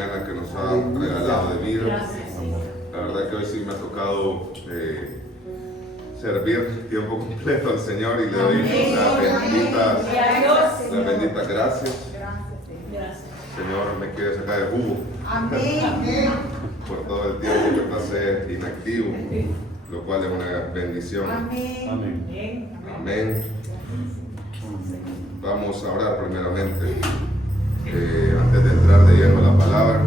mañana que nos ha regalado de vida. Gracias, Señor. La verdad que hoy sí me ha tocado servir tiempo completo al Señor y le doy las benditas gracias. Gracias. Señor me quiere sacar el jugo Amén. por todo el tiempo que pasé inactivo, lo cual es una bendición. Amén. Bien. Amén. Vamos a orar primeramente, antes de entrar de lleno a la palabra.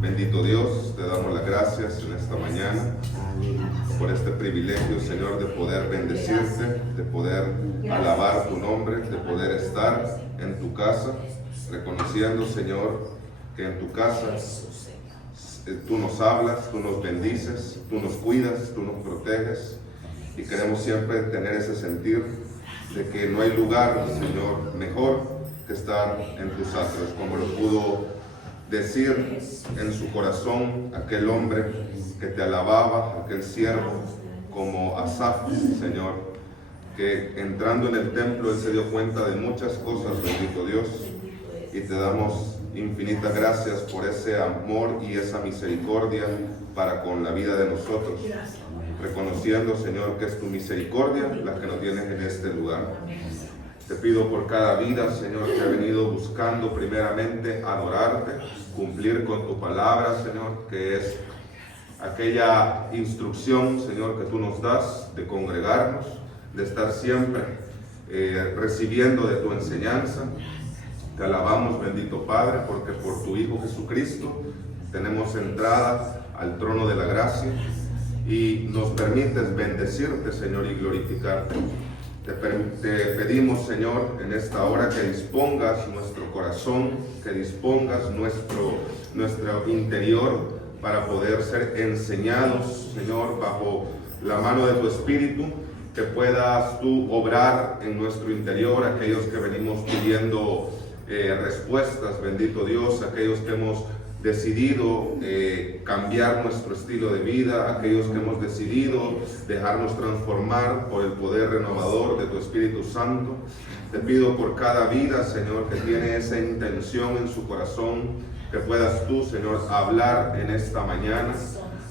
Bendito Dios, te damos las gracias en esta mañana por este privilegio, Señor, de poder bendecirte, de poder alabar tu nombre, de poder estar en tu casa, reconociendo, Señor, que en tu casa tú nos hablas, tú nos bendices, tú nos cuidas, tú nos proteges, y queremos siempre tener ese sentir de que no hay lugar, Señor, mejor que estar en tus atrios, como lo pudo decir en su corazón aquel hombre que te alababa, aquel siervo como Asaf, Señor, que entrando en el templo él se dio cuenta de muchas cosas, bendito Dios, y te damos infinitas gracias por ese amor y esa misericordia para con la vida de nosotros, reconociendo, Señor, que es tu misericordia la que nos tienes en este lugar. Te pido por cada vida, Señor, que ha venido buscando primeramente adorarte, cumplir con tu palabra, Señor, que es aquella instrucción, Señor, que tú nos das de congregarnos, de estar siempre recibiendo de tu enseñanza. Te alabamos, bendito Padre, porque por tu Hijo Jesucristo tenemos entrada al trono de la gracia y nos permites bendecirte, Señor, y glorificarte. Te pedimos, Señor, en esta hora que dispongas nuestro corazón, que dispongas nuestro interior para poder ser enseñados, Señor, bajo la mano de tu Espíritu, que puedas tú obrar en nuestro interior, aquellos que venimos pidiendo respuestas, bendito Dios, aquellos que hemos decidido cambiar nuestro estilo de vida, aquellos que hemos decidido dejarnos transformar por el poder renovador de tu Espíritu Santo. Te pido por cada vida, Señor, que tiene esa intención en su corazón, que puedas tú, Señor, hablar en esta mañana.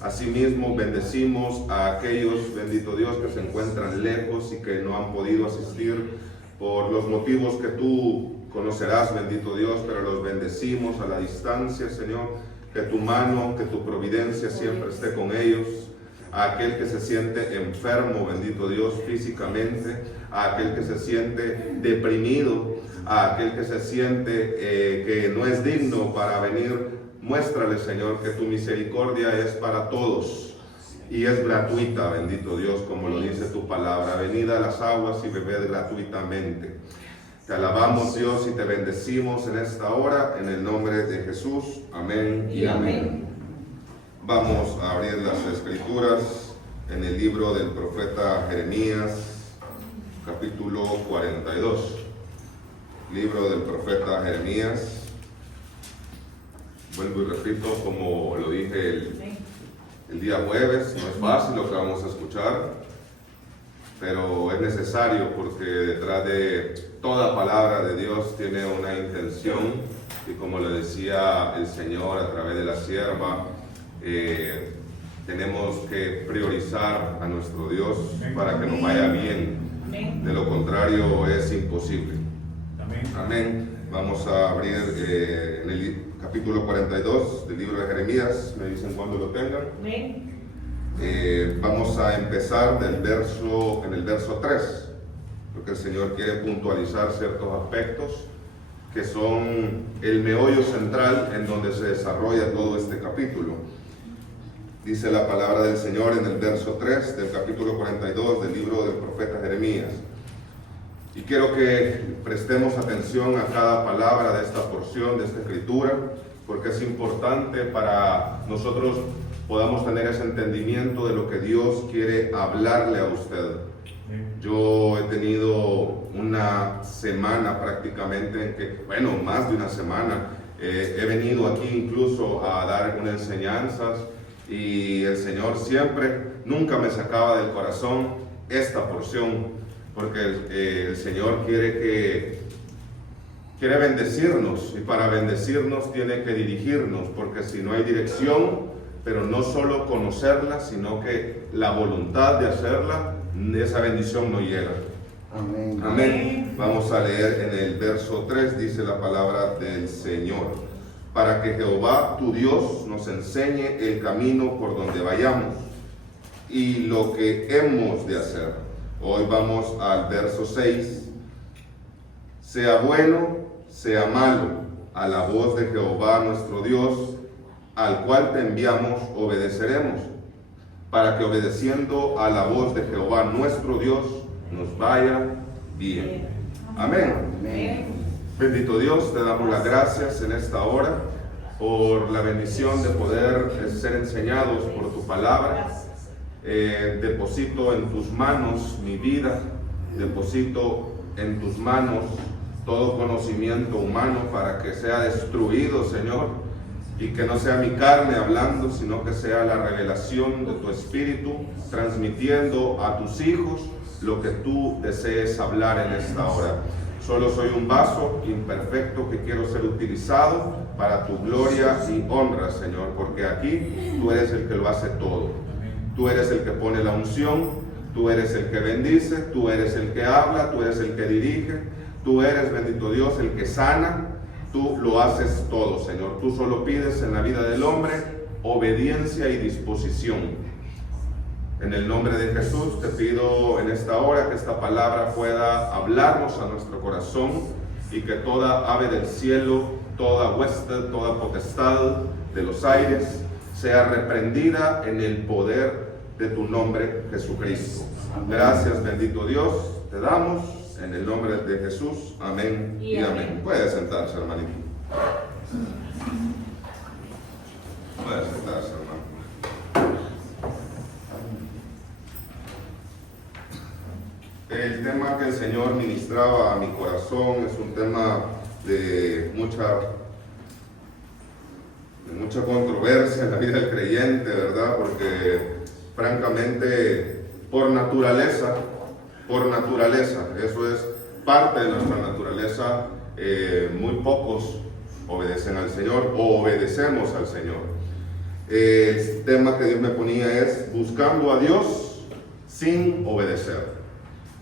Asimismo, bendecimos a aquellos, bendito Dios, que se encuentran lejos y que no han podido asistir por los motivos que tú conocerás, bendito Dios, pero los bendecimos a la distancia, Señor, que tu mano, que tu providencia siempre esté con ellos. A aquel que se siente enfermo, bendito Dios, físicamente, a aquel que se siente deprimido, a aquel que se siente que no es digno para venir, muéstrale, Señor, que tu misericordia es para todos y es gratuita, bendito Dios, como lo dice tu palabra. Venid a las aguas y bebed gratuitamente. Te alabamos, Dios, y te bendecimos en esta hora, en el nombre de Jesús. Amén y amén. Vamos a abrir las Escrituras en el libro del profeta Jeremías, capítulo 42. Libro del profeta Jeremías. Vuelvo y repito, como lo dije el día jueves, no es fácil lo que vamos a escuchar, pero es necesario porque detrás de toda palabra de Dios tiene una intención, y como le decía el Señor a través de la sierva, tenemos que priorizar a nuestro Dios para que nos vaya bien. De lo contrario es imposible. Amén. Vamos a abrir en el capítulo 42 del libro de Jeremías. Me dicen cuando lo tengan. Vamos a empezar en el verso 3, porque el Señor quiere puntualizar ciertos aspectos que son el meollo central en donde se desarrolla todo este capítulo. Dice la palabra del Señor en el verso 3 del capítulo 42 del libro del profeta Jeremías. Y quiero que prestemos atención a cada palabra de esta porción, de esta escritura, porque es importante para nosotros podamos tener ese entendimiento de lo que Dios quiere hablarle a usted. Yo he tenido una semana prácticamente en que, bueno, más de una semana, he venido aquí incluso a dar unas enseñanzas y el Señor siempre, nunca me sacaba del corazón esta porción, porque el Señor quiere quiere bendecirnos, y para bendecirnos tiene que dirigirnos, porque si no hay dirección, pero no solo conocerla, sino que la voluntad de hacerla, esa bendición no llega. Amén. Amén. Vamos a leer en el verso 3, dice la palabra del Señor: para que Jehová tu Dios nos enseñe el camino por donde vayamos y lo que hemos de hacer. Hoy vamos al verso 6. Sea bueno, sea malo, a la voz de Jehová nuestro Dios, al cual te enviamos, obedeceremos, para que obedeciendo a la voz de Jehová nuestro Dios, nos vaya bien. Amén. Amén. Bendito Dios, te damos las gracias en esta hora por la bendición de poder ser enseñados por tu palabra. Deposito en tus manos mi vida, deposito en tus manos todo conocimiento humano para que sea destruido, Señor, y que no sea mi carne hablando, sino que sea la revelación de tu Espíritu, transmitiendo a tus hijos lo que tú desees hablar en esta hora. Solo soy un vaso imperfecto que quiero ser utilizado para tu gloria y honra, Señor, porque aquí tú eres el que lo hace todo. Tú eres el que pone la unción, tú eres el que bendice, tú eres el que habla, tú eres el que dirige, tú eres, bendito Dios, el que sana. Tú lo haces todo, Señor. Tú solo pides en la vida del hombre obediencia y disposición. En el nombre de Jesús te pido en esta hora que esta palabra pueda hablarnos a nuestro corazón y que toda ave del cielo, toda hueste, toda potestad de los aires sea reprendida en el poder de tu nombre, Jesucristo. Gracias, bendito Dios, te damos en el nombre de Jesús. Amén y amén. Puede sentarse, hermanito. Puede sentarse, hermano. El tema que el Señor ministraba a mi corazón es un tema de mucha controversia en la vida del creyente, ¿verdad? Porque francamente, por naturaleza, eso es parte de nuestra naturaleza, muy pocos obedecen al Señor o obedecemos al Señor. El tema que Dios me ponía es buscando a Dios sin obedecer.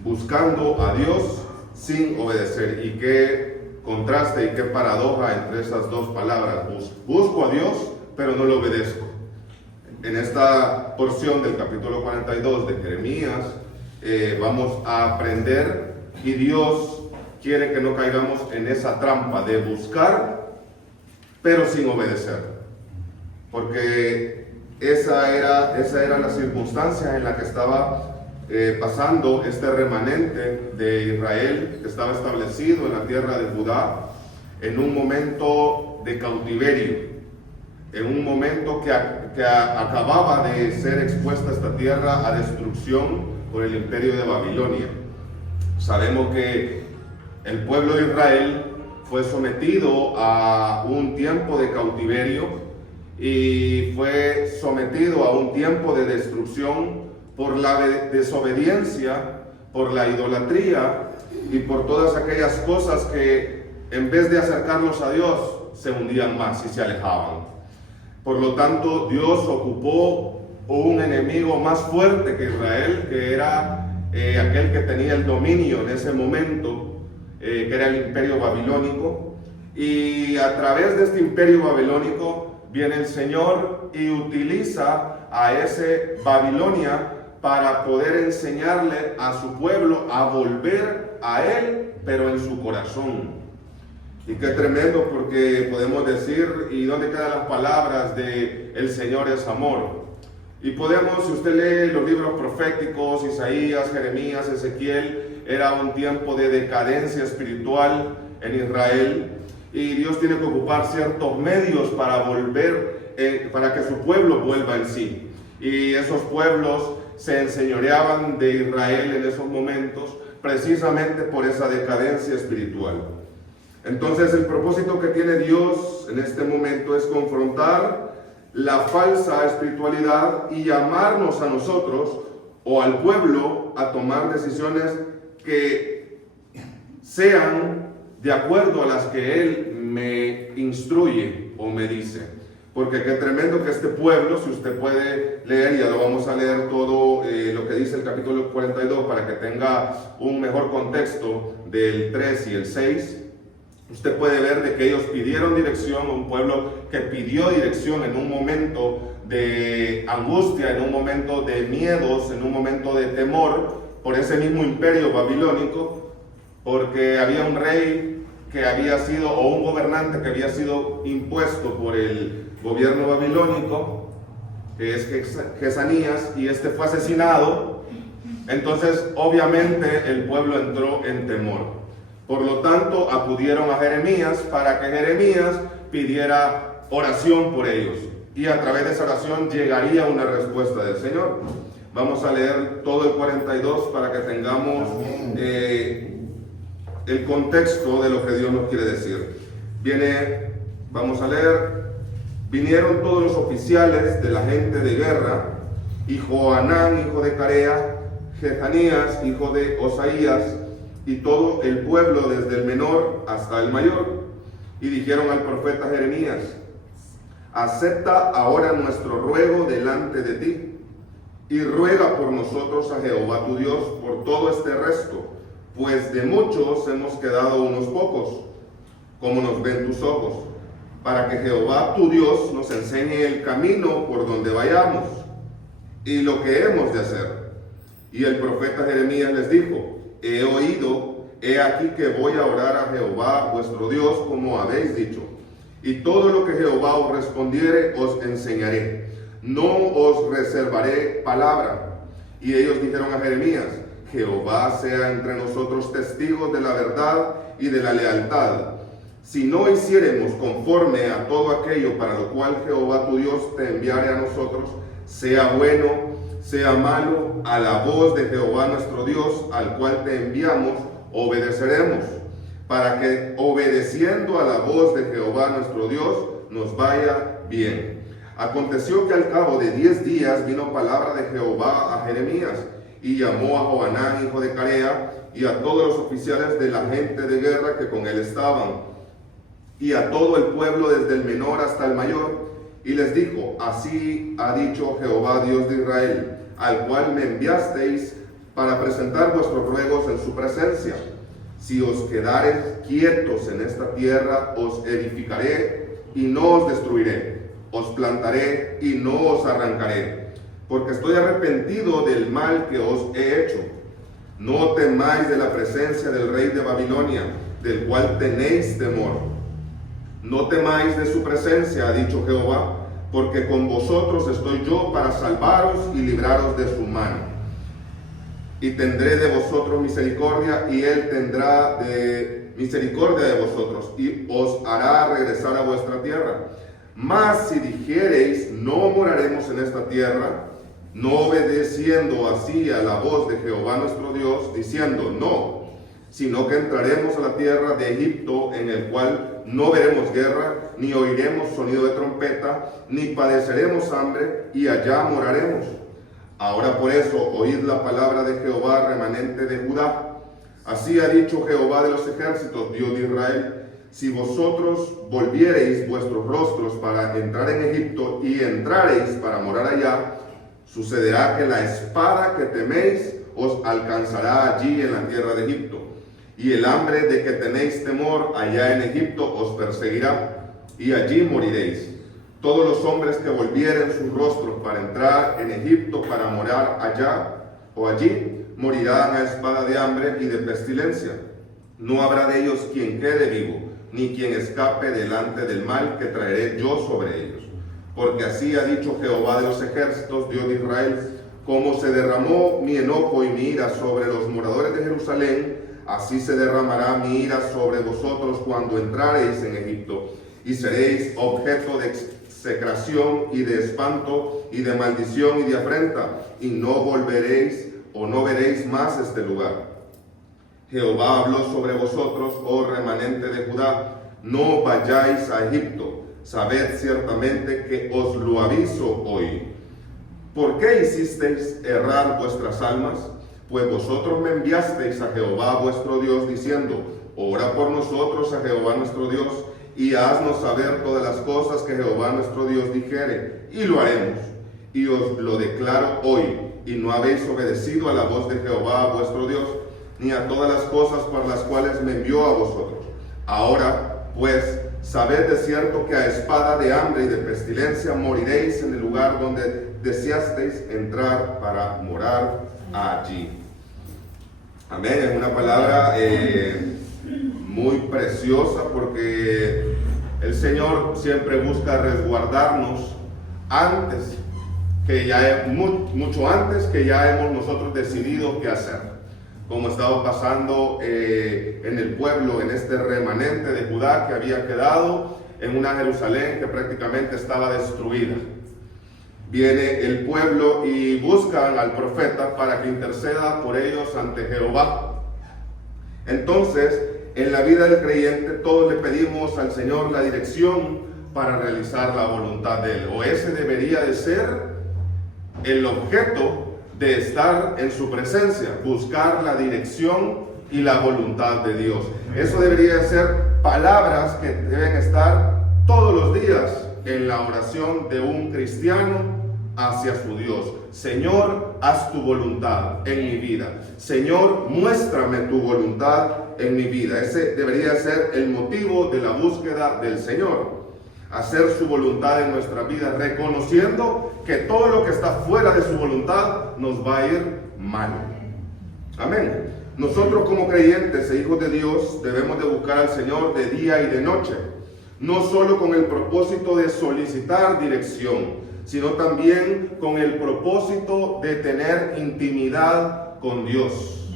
Buscando a Dios sin obedecer. Y qué contraste y qué paradoja entre esas dos palabras. Busco a Dios, pero no lo obedezco. En esta porción del capítulo 42 de Jeremías vamos a aprender, y Dios quiere que no caigamos en esa trampa de buscar, pero sin obedecer. Porque esa era la circunstancia en la que estaba pasando este remanente de Israel, que estaba establecido en la tierra de Judá, en un momento de cautiverio, en un momento que acababa de ser expuesta esta tierra a destrucción por el imperio de Babilonia. Sabemos que el pueblo de Israel fue sometido a un tiempo de cautiverio y fue sometido a un tiempo de destrucción por la desobediencia, por la idolatría y por todas aquellas cosas que en vez de acercarlos a Dios se hundían más y se alejaban. Por lo tanto, Dios ocupó un enemigo más fuerte que Israel, que era aquel que tenía el dominio en ese momento, que era el imperio babilónico. Y a través de este imperio babilónico viene el Señor y utiliza a ese Babilonia para poder enseñarle a su pueblo a volver a Él, pero en su corazón. Y qué tremendo, porque podemos decir, ¿y dónde quedan las palabras de el Señor es amor? Y podemos, si usted lee los libros proféticos, Isaías, Jeremías, Ezequiel, era un tiempo de decadencia espiritual en Israel, y Dios tiene que ocupar ciertos medios para volver, para que su pueblo vuelva en sí. Y esos pueblos se enseñoreaban de Israel en esos momentos, precisamente por esa decadencia espiritual. Entonces el propósito que tiene Dios en este momento es confrontar la falsa espiritualidad y llamarnos a nosotros o al pueblo a tomar decisiones que sean de acuerdo a las que Él me instruye o me dice. Porque qué tremendo que este pueblo, si usted puede leer, ya lo vamos a leer todo lo que dice el capítulo 42 para que tenga un mejor contexto del 3 y el 6. Usted puede ver de que ellos pidieron dirección, un pueblo que pidió dirección en un momento de angustia, en un momento de miedos, en un momento de temor por ese mismo imperio babilónico, porque había un rey que había sido, o un gobernante que había sido impuesto por el gobierno babilónico, que es Jesanías, y este fue asesinado. Entonces obviamente el pueblo entró en temor. Por lo tanto acudieron a Jeremías para que Jeremías pidiera oración por ellos, y a través de esa oración llegaría una respuesta del Señor. Vamos a leer todo el 42 para que tengamos el contexto de lo que Dios nos quiere decir. Vamos a leer: vinieron todos los oficiales de la gente de guerra, y Johanán, hijo de Carea, Jezanías, hijo de Osaías, y todo el pueblo desde el menor hasta el mayor, y dijeron al profeta Jeremías: acepta ahora nuestro ruego delante de ti, y ruega por nosotros a Jehová tu Dios por todo este resto, pues de muchos hemos quedado unos pocos, como nos ven tus ojos, para que Jehová tu Dios nos enseñe el camino por donde vayamos, y lo que hemos de hacer. Y el profeta Jeremías les dijo: he oído, he aquí que voy a orar a Jehová vuestro Dios como habéis dicho, y todo lo que Jehová os respondiere os enseñaré, no os reservaré palabra. Y ellos dijeron a Jeremías: Jehová sea entre nosotros testigos de la verdad y de la lealtad, si no hiciéremos conforme a todo aquello para lo cual Jehová tu Dios te enviare a nosotros, sea bueno, sea malo, a la voz de Jehová nuestro Dios, al cual te enviamos, obedeceremos, para que obedeciendo a la voz de Jehová nuestro Dios, nos vaya bien. Aconteció que al cabo de 10 días vino palabra de Jehová a Jeremías, y llamó a Johanán, hijo de Carea, y a todos los oficiales de la gente de guerra que con él estaban, y a todo el pueblo desde el menor hasta el mayor, y les dijo: así ha dicho Jehová Dios de Israel, al cual me enviasteis para presentar vuestros ruegos en su presencia: si os quedareis quietos en esta tierra, os edificaré y no os destruiré, os plantaré y no os arrancaré, porque estoy arrepentido del mal que os he hecho. No temáis de la presencia del rey de Babilonia, del cual tenéis temor. No temáis de su presencia, ha dicho Jehová, porque con vosotros estoy yo para salvaros y libraros de su mano. Y tendré de vosotros misericordia, y él tendrá de misericordia de vosotros, y os hará regresar a vuestra tierra. Mas si dijereis: no moraremos en esta tierra, no obedeciendo así a la voz de Jehová nuestro Dios, diciendo: no, sino que entraremos a la tierra de Egipto, en el cual no veremos guerra, ni oiremos sonido de trompeta, ni padeceremos hambre, y allá moraremos. Ahora por eso oíd la palabra de Jehová, remanente de Judá. Así ha dicho Jehová de los ejércitos, Dios de Israel: si vosotros volviereis vuestros rostros para entrar en Egipto, y entrareis para morar allá, sucederá que la espada que teméis os alcanzará allí en la tierra de Egipto, y el hambre de que tenéis temor allá en Egipto os perseguirá, y allí moriréis. Todos los hombres que volvieren sus rostros para entrar en Egipto para morar allá o allí, morirán a espada de hambre y de pestilencia. No habrá de ellos quien quede vivo, ni quien escape delante del mal que traeré yo sobre ellos. Porque así ha dicho Jehová de los ejércitos, Dios de Israel: como se derramó mi enojo y mi ira sobre los moradores de Jerusalén, así se derramará mi ira sobre vosotros cuando entrareis en Egipto, y seréis objeto de execración y de espanto y de maldición y de afrenta, y no volveréis o no veréis más este lugar. Jehová habló sobre vosotros, oh remanente de Judá: no vayáis a Egipto, sabed ciertamente que os lo aviso hoy. ¿Por qué hicisteis errar vuestras almas? Pues vosotros me enviasteis a Jehová vuestro Dios, diciendo: ora por nosotros a Jehová nuestro Dios, y haznos saber todas las cosas que Jehová nuestro Dios dijere, y lo haremos. Y os lo declaro hoy, y no habéis obedecido a la voz de Jehová vuestro Dios, ni a todas las cosas por las cuales me envió a vosotros. Ahora, pues, sabed de cierto que a espada de hambre y de pestilencia moriréis en el lugar donde deseasteis entrar para morar allí. Amén. Es una palabra muy preciosa, porque el Señor siempre busca resguardarnos antes que mucho antes que ya hemos nosotros decidido qué hacer, como estaba pasando en el pueblo, en este remanente de Judá que había quedado en una Jerusalén que prácticamente estaba destruida. Viene el pueblo y buscan al profeta para que interceda por ellos ante Jehová. Entonces, en la vida del creyente todos le pedimos al Señor la dirección para realizar la voluntad de Él, o ese debería de ser el objeto de estar en su presencia, buscar la dirección y la voluntad de Dios. Eso debería de ser palabras que deben estar todos los días en la oración de un cristiano hacia su Dios. Señor, haz tu voluntad en mi vida. Señor, muéstrame tu voluntad en mi vida. Ese debería ser el motivo de la búsqueda del Señor. Hacer su voluntad en nuestra vida, reconociendo que todo lo que está fuera de su voluntad nos va a ir mal. Amén. Nosotros como creyentes e hijos de Dios debemos de buscar al Señor de día y de noche, no solo con el propósito de solicitar dirección, sino también con el propósito de tener intimidad con Dios.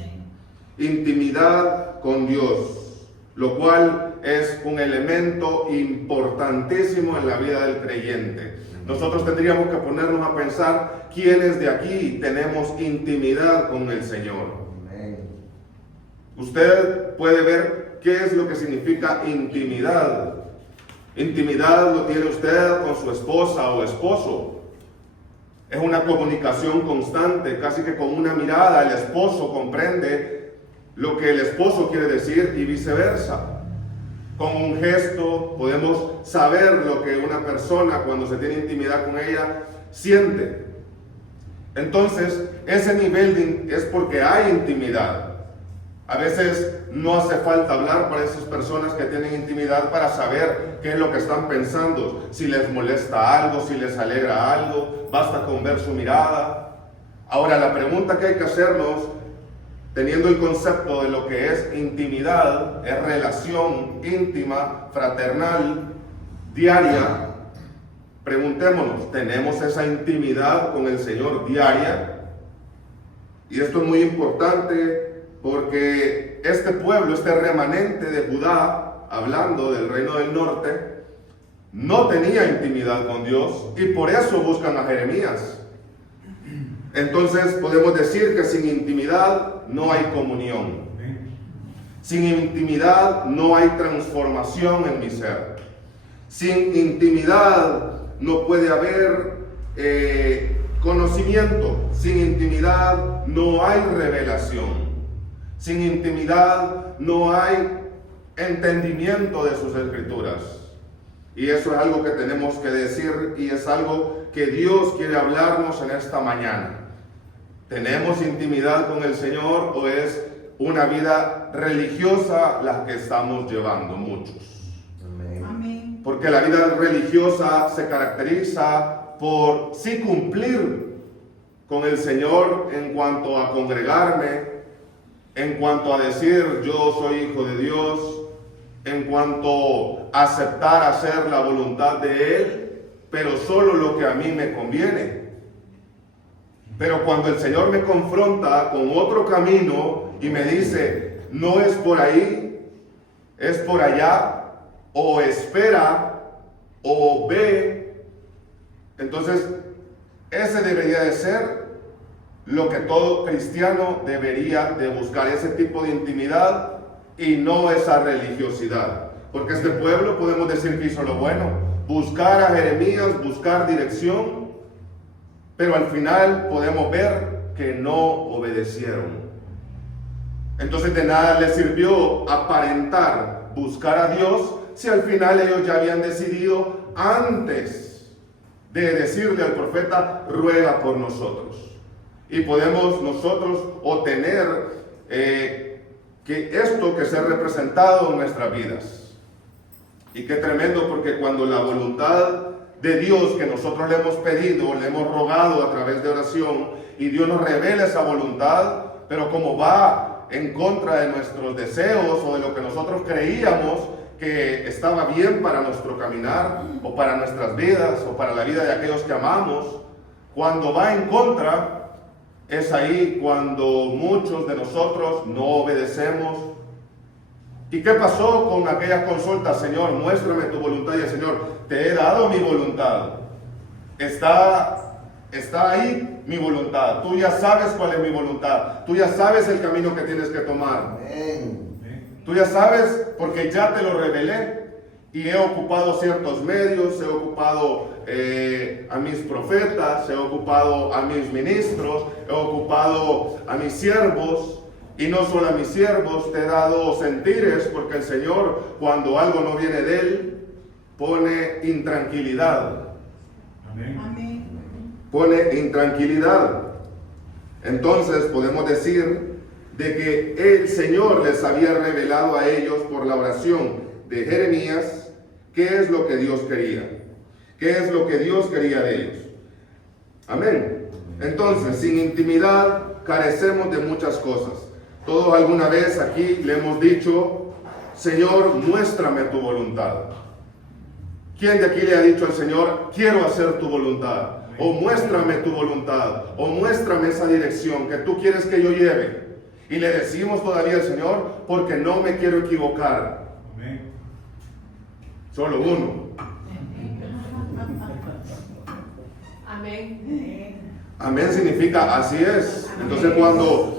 Intimidad con Dios, lo cual es un elemento importantísimo en la vida del creyente. Nosotros tendríamos que ponernos a pensar quiénes de aquí tenemos intimidad con el Señor. Usted puede ver qué es lo que significa intimidad. Intimidad lo tiene usted con su esposa o esposo. Es una comunicación constante, casi que con una mirada el esposo comprende lo que el esposo quiere decir y viceversa. Con un gesto podemos saber lo que una persona, cuando se tiene intimidad con ella, siente. Entonces, ese nivel es porque hay intimidad. A veces no hace falta hablar para esas personas que tienen intimidad para saber qué es lo que están pensando, si les molesta algo, si les alegra algo, basta con ver su mirada. Ahora, la pregunta que hay que hacernos, teniendo el concepto de lo que es intimidad, es relación íntima, fraternal, diaria. Preguntémonos, ¿tenemos esa intimidad con el Señor diaria? Y esto es muy importante porque este pueblo, este remanente de Judá, hablando del reino del norte, no tenía intimidad con Dios y por eso buscan a Jeremías. Entonces podemos decir que sin intimidad no hay comunión. Sin intimidad no hay transformación en mi ser. Sin intimidad no puede haber conocimiento. Sin intimidad no hay revelación. Sin intimidad no hay entendimiento de sus escrituras. Y eso es algo que tenemos que decir y es algo que Dios quiere hablarnos en esta mañana. ¿Tenemos intimidad con el Señor o es una vida religiosa la que estamos llevando muchos? Amén. Porque la vida religiosa se caracteriza por sí cumplir con el Señor en cuanto a congregarme, en cuanto a decir yo soy hijo de Dios, en cuanto a aceptar hacer la voluntad de Él, pero solo lo que a mí me conviene. Pero cuando el Señor me confronta con otro camino y me dice, no es por ahí, es por allá, o espera, o ve, entonces ese debería de ser lo que todo cristiano debería de buscar, ese tipo de intimidad y no esa religiosidad. Porque este pueblo podemos decir que hizo lo bueno, buscar a Jeremías, buscar dirección, pero al final podemos ver que no obedecieron. Entonces de nada les sirvió aparentar buscar a Dios si al final ellos ya habían decidido antes de decirle al profeta, ruega por nosotros. Y podemos nosotros obtener que esto que sea representado en nuestras vidas. Y qué tremendo, porque cuando la voluntad de Dios que nosotros le hemos pedido, le hemos rogado a través de oración, y Dios nos revela esa voluntad, pero como va en contra de nuestros deseos o de lo que nosotros creíamos que estaba bien para nuestro caminar o para nuestras vidas o para la vida de aquellos que amamos, cuando va en contra, es ahí cuando muchos de nosotros no obedecemos. ¿Y qué pasó con aquellas consultas? Señor, muéstrame tu voluntad. Y el Señor, te he dado mi voluntad. Está ahí mi voluntad. Tú ya sabes cuál es mi voluntad. Tú ya sabes el camino que tienes que tomar. Tú ya sabes porque ya te lo revelé. Y he ocupado ciertos medios, he ocupado a mis profetas, he ocupado a mis ministros, he ocupado a mis siervos. Y no solo a mis siervos, te he dado sentires, porque el Señor, cuando algo no viene de Él, pone intranquilidad. Amén. Pone intranquilidad. Entonces podemos decir de que el Señor les había revelado a ellos por la oración de Jeremías qué es lo que Dios quería. ¿Qué es lo que Dios quería de ellos? Amén. Entonces, sin intimidad carecemos de muchas cosas. Todos alguna vez aquí le hemos dicho, Señor, muéstrame tu voluntad. ¿Quién de aquí le ha dicho al Señor, quiero hacer tu voluntad? O muéstrame tu voluntad, o muéstrame esa dirección que tú quieres que yo lleve. Y le decimos todavía al Señor, porque no me quiero equivocar. Amén. Solo uno. Amén. Amén significa así es. Entonces cuando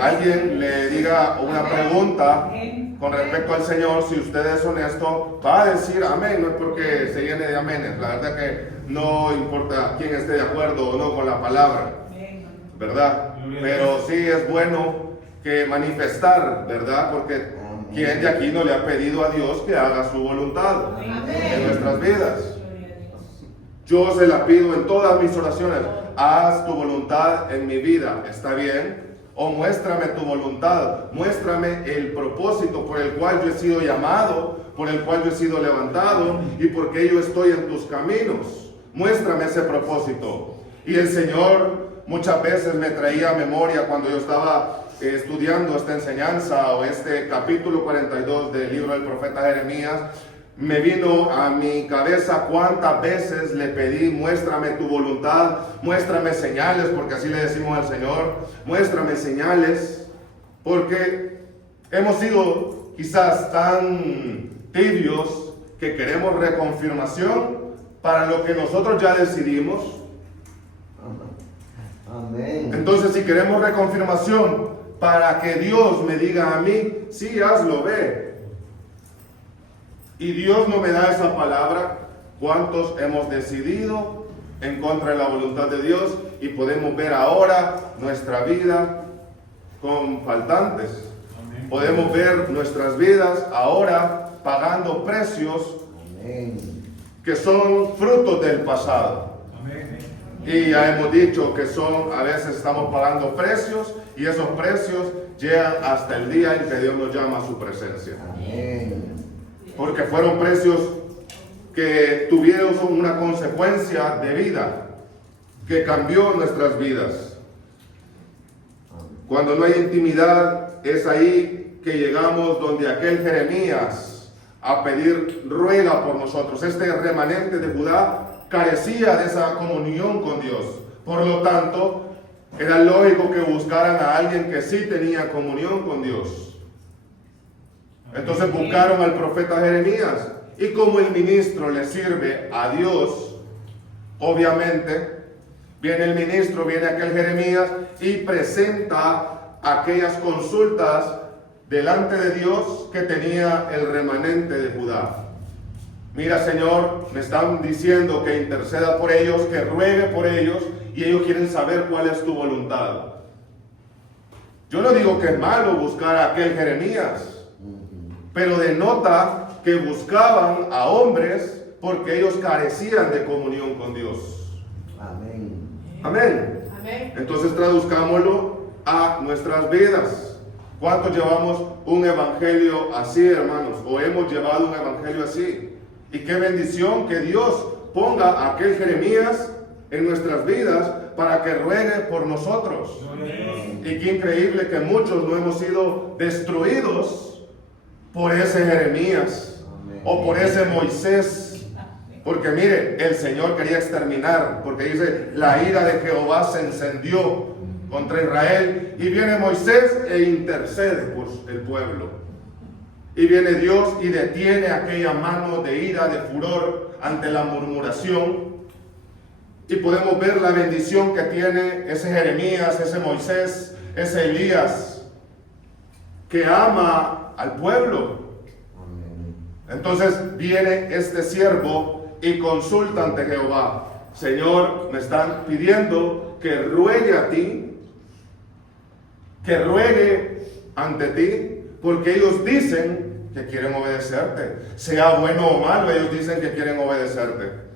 alguien le diga una pregunta con respecto al Señor, si usted es honesto, va a decir amén. No es porque se llene de amenes. La verdad que no importa quién esté de acuerdo o no con la palabra, ¿verdad? Pero sí es bueno que manifestar, ¿verdad? Porque ¿quién de aquí no le ha pedido a Dios que haga su voluntad en nuestras vidas? Yo se la pido en todas mis oraciones. Haz tu voluntad en mi vida. ¿Está bien? O muéstrame tu voluntad. Muéstrame el propósito por el cual yo he sido llamado, por el cual yo he sido levantado y porque yo estoy en tus caminos. Muéstrame ese propósito. Y el Señor muchas veces me traía a memoria cuando yo estaba estudiando esta enseñanza o este capítulo 42 del libro del profeta Jeremías. Me vino a mi cabeza cuántas veces le pedí, muéstrame tu voluntad, muéstrame señales, porque así le decimos al Señor, muéstrame señales, porque hemos sido quizás tan tibios que queremos reconfirmación para lo que nosotros ya decidimos. Amén. Entonces, si queremos reconfirmación para que Dios me diga a mí, sí, hazlo, ve. Y Dios no me da esa palabra. ¿Cuántos hemos decidido en contra de la voluntad de Dios? Y podemos ver ahora nuestra vida con faltantes. Amén. Podemos ver nuestras vidas ahora pagando precios Amén. que son frutos del pasado. Amén. Y ya hemos dicho que a veces estamos pagando precios y esos precios llegan hasta el día en que Dios nos llama a su presencia. Amén. Porque fueron precios que tuvieron una consecuencia de vida, que cambió nuestras vidas. Cuando no hay intimidad, es ahí que llegamos donde aquel Jeremías a pedir ruega por nosotros. Este remanente de Judá carecía de esa comunión con Dios. Por lo tanto, era lógico que buscaran a alguien que sí tenía comunión con Dios. Entonces buscaron al profeta Jeremías. Y como el ministro le sirve a Dios, obviamente, viene el ministro, viene aquel Jeremías y presenta aquellas consultas delante de Dios que tenía el remanente de Judá. Mira, Señor, me están diciendo que interceda por ellos, que ruegue por ellos, y ellos quieren saber cuál es tu voluntad. Yo no digo que es malo buscar a aquel Jeremías, pero denota que buscaban a hombres porque ellos carecían de comunión con Dios. Amén. Amén. Amén. Entonces traduzcámoslo a nuestras vidas. ¿Cuántos llevamos un evangelio así, hermanos? ¿O hemos llevado un evangelio así? Y qué bendición que Dios ponga a aquel Jeremías en nuestras vidas para que ruegue por nosotros. Y qué increíble que muchos no hemos sido destruidos por ese Jeremías o por ese Moisés. Porque mire, el Señor quería exterminar, porque dice, la ira de Jehová se encendió contra Israel, y viene Moisés e intercede por el pueblo. Y viene Dios y detiene aquella mano de ira, de furor ante la murmuración. Y podemos ver la bendición que tiene ese Jeremías, ese Moisés, ese Elías, que ama al pueblo. Entonces viene este siervo y consulta ante Jehová. Señor, me están pidiendo que ruegue a ti, que ruegue ante ti, porque ellos dicen que quieren obedecerte. Sea bueno o malo, ellos dicen que quieren obedecerte.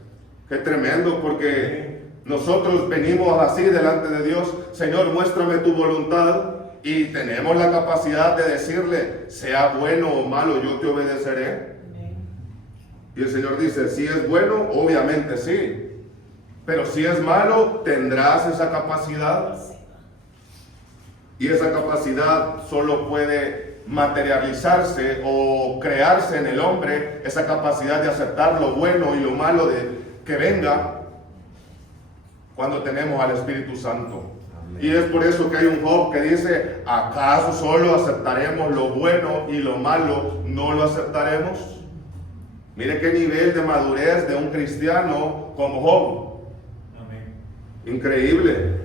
Qué tremendo, porque nosotros venimos así delante de Dios. Señor, muéstrame tu voluntad, y tenemos la capacidad de decirle, sea bueno o malo, yo te obedeceré. Y el Señor dice, si es bueno, obviamente sí, pero si es malo, tendrás esa capacidad. Y esa capacidad solo puede materializarse o crearse en el hombre, esa capacidad de aceptar lo bueno y lo malo que venga, cuando tenemos al Espíritu Santo. Amén. Y es por eso que hay un Job que dice, ¿acaso solo aceptaremos lo bueno y lo malo no lo aceptaremos? Mire qué nivel de madurez de un cristiano como Job. Amén. Increíble.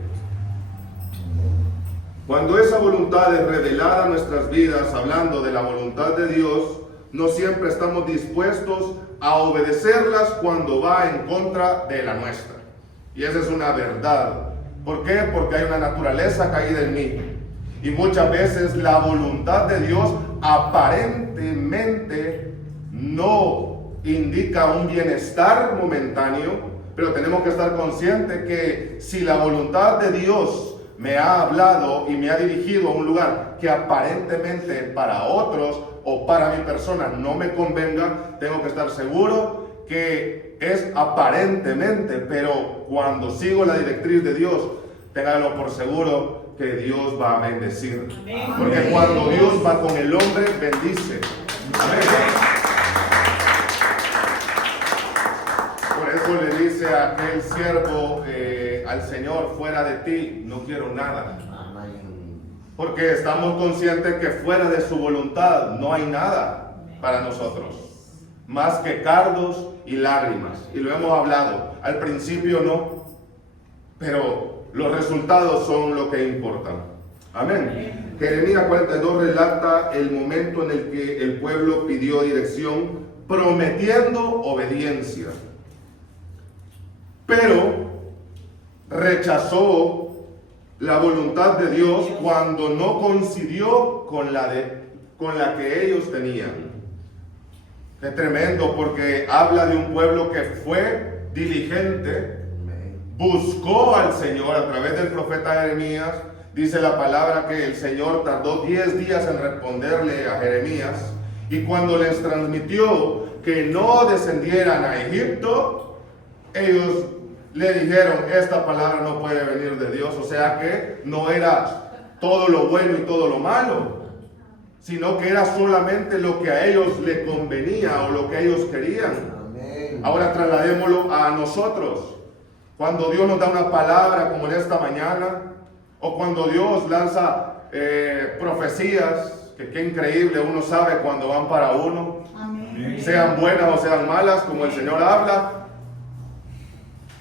Cuando esa voluntad es revelada a nuestras vidas, hablando de la voluntad de Dios, no siempre estamos dispuestos a obedecerlas cuando va en contra de la nuestra. Y esa es una verdad. ¿Por qué? Porque hay una naturaleza caída en mí. Y muchas veces la voluntad de Dios aparentemente no indica un bienestar momentáneo, pero tenemos que estar conscientes que si la voluntad de Dios me ha hablado y me ha dirigido a un lugar que aparentemente para otros o para mi persona no me convenga, tengo que estar seguro que es aparentemente, pero cuando sigo la directriz de Dios, téngalo por seguro que Dios va a bendecir. Amén. Porque cuando Dios va con el hombre, bendice. Amén. Por eso le dice a aquel siervo al Señor, fuera de ti no quiero nada. Porque estamos conscientes que fuera de su voluntad no hay nada para nosotros, más que cardos y lágrimas. Y lo hemos hablado, al principio no, pero los resultados son lo que importan. Amén. Jeremías 42 relata el momento en el que el pueblo pidió dirección, prometiendo obediencia, pero rechazó la voluntad de Dios cuando no coincidió con la que ellos tenían. Es tremendo, porque habla de un pueblo que fue diligente, buscó al Señor a través del profeta Jeremías. Dice la palabra que el Señor tardó 10 días en responderle a Jeremías, y cuando les transmitió que no descendieran a Egipto, ellos le dijeron, esta palabra no puede venir de Dios. O sea que no era todo lo bueno y todo lo malo, sino que era solamente lo que a ellos les convenía o lo que ellos querían. Amén. Ahora trasladémoslo a nosotros. Cuando Dios nos da una palabra como en esta mañana, o cuando Dios lanza profecías, que qué increíble, uno sabe cuando van para uno. Amén. Sean buenas o sean malas, como el Señor habla.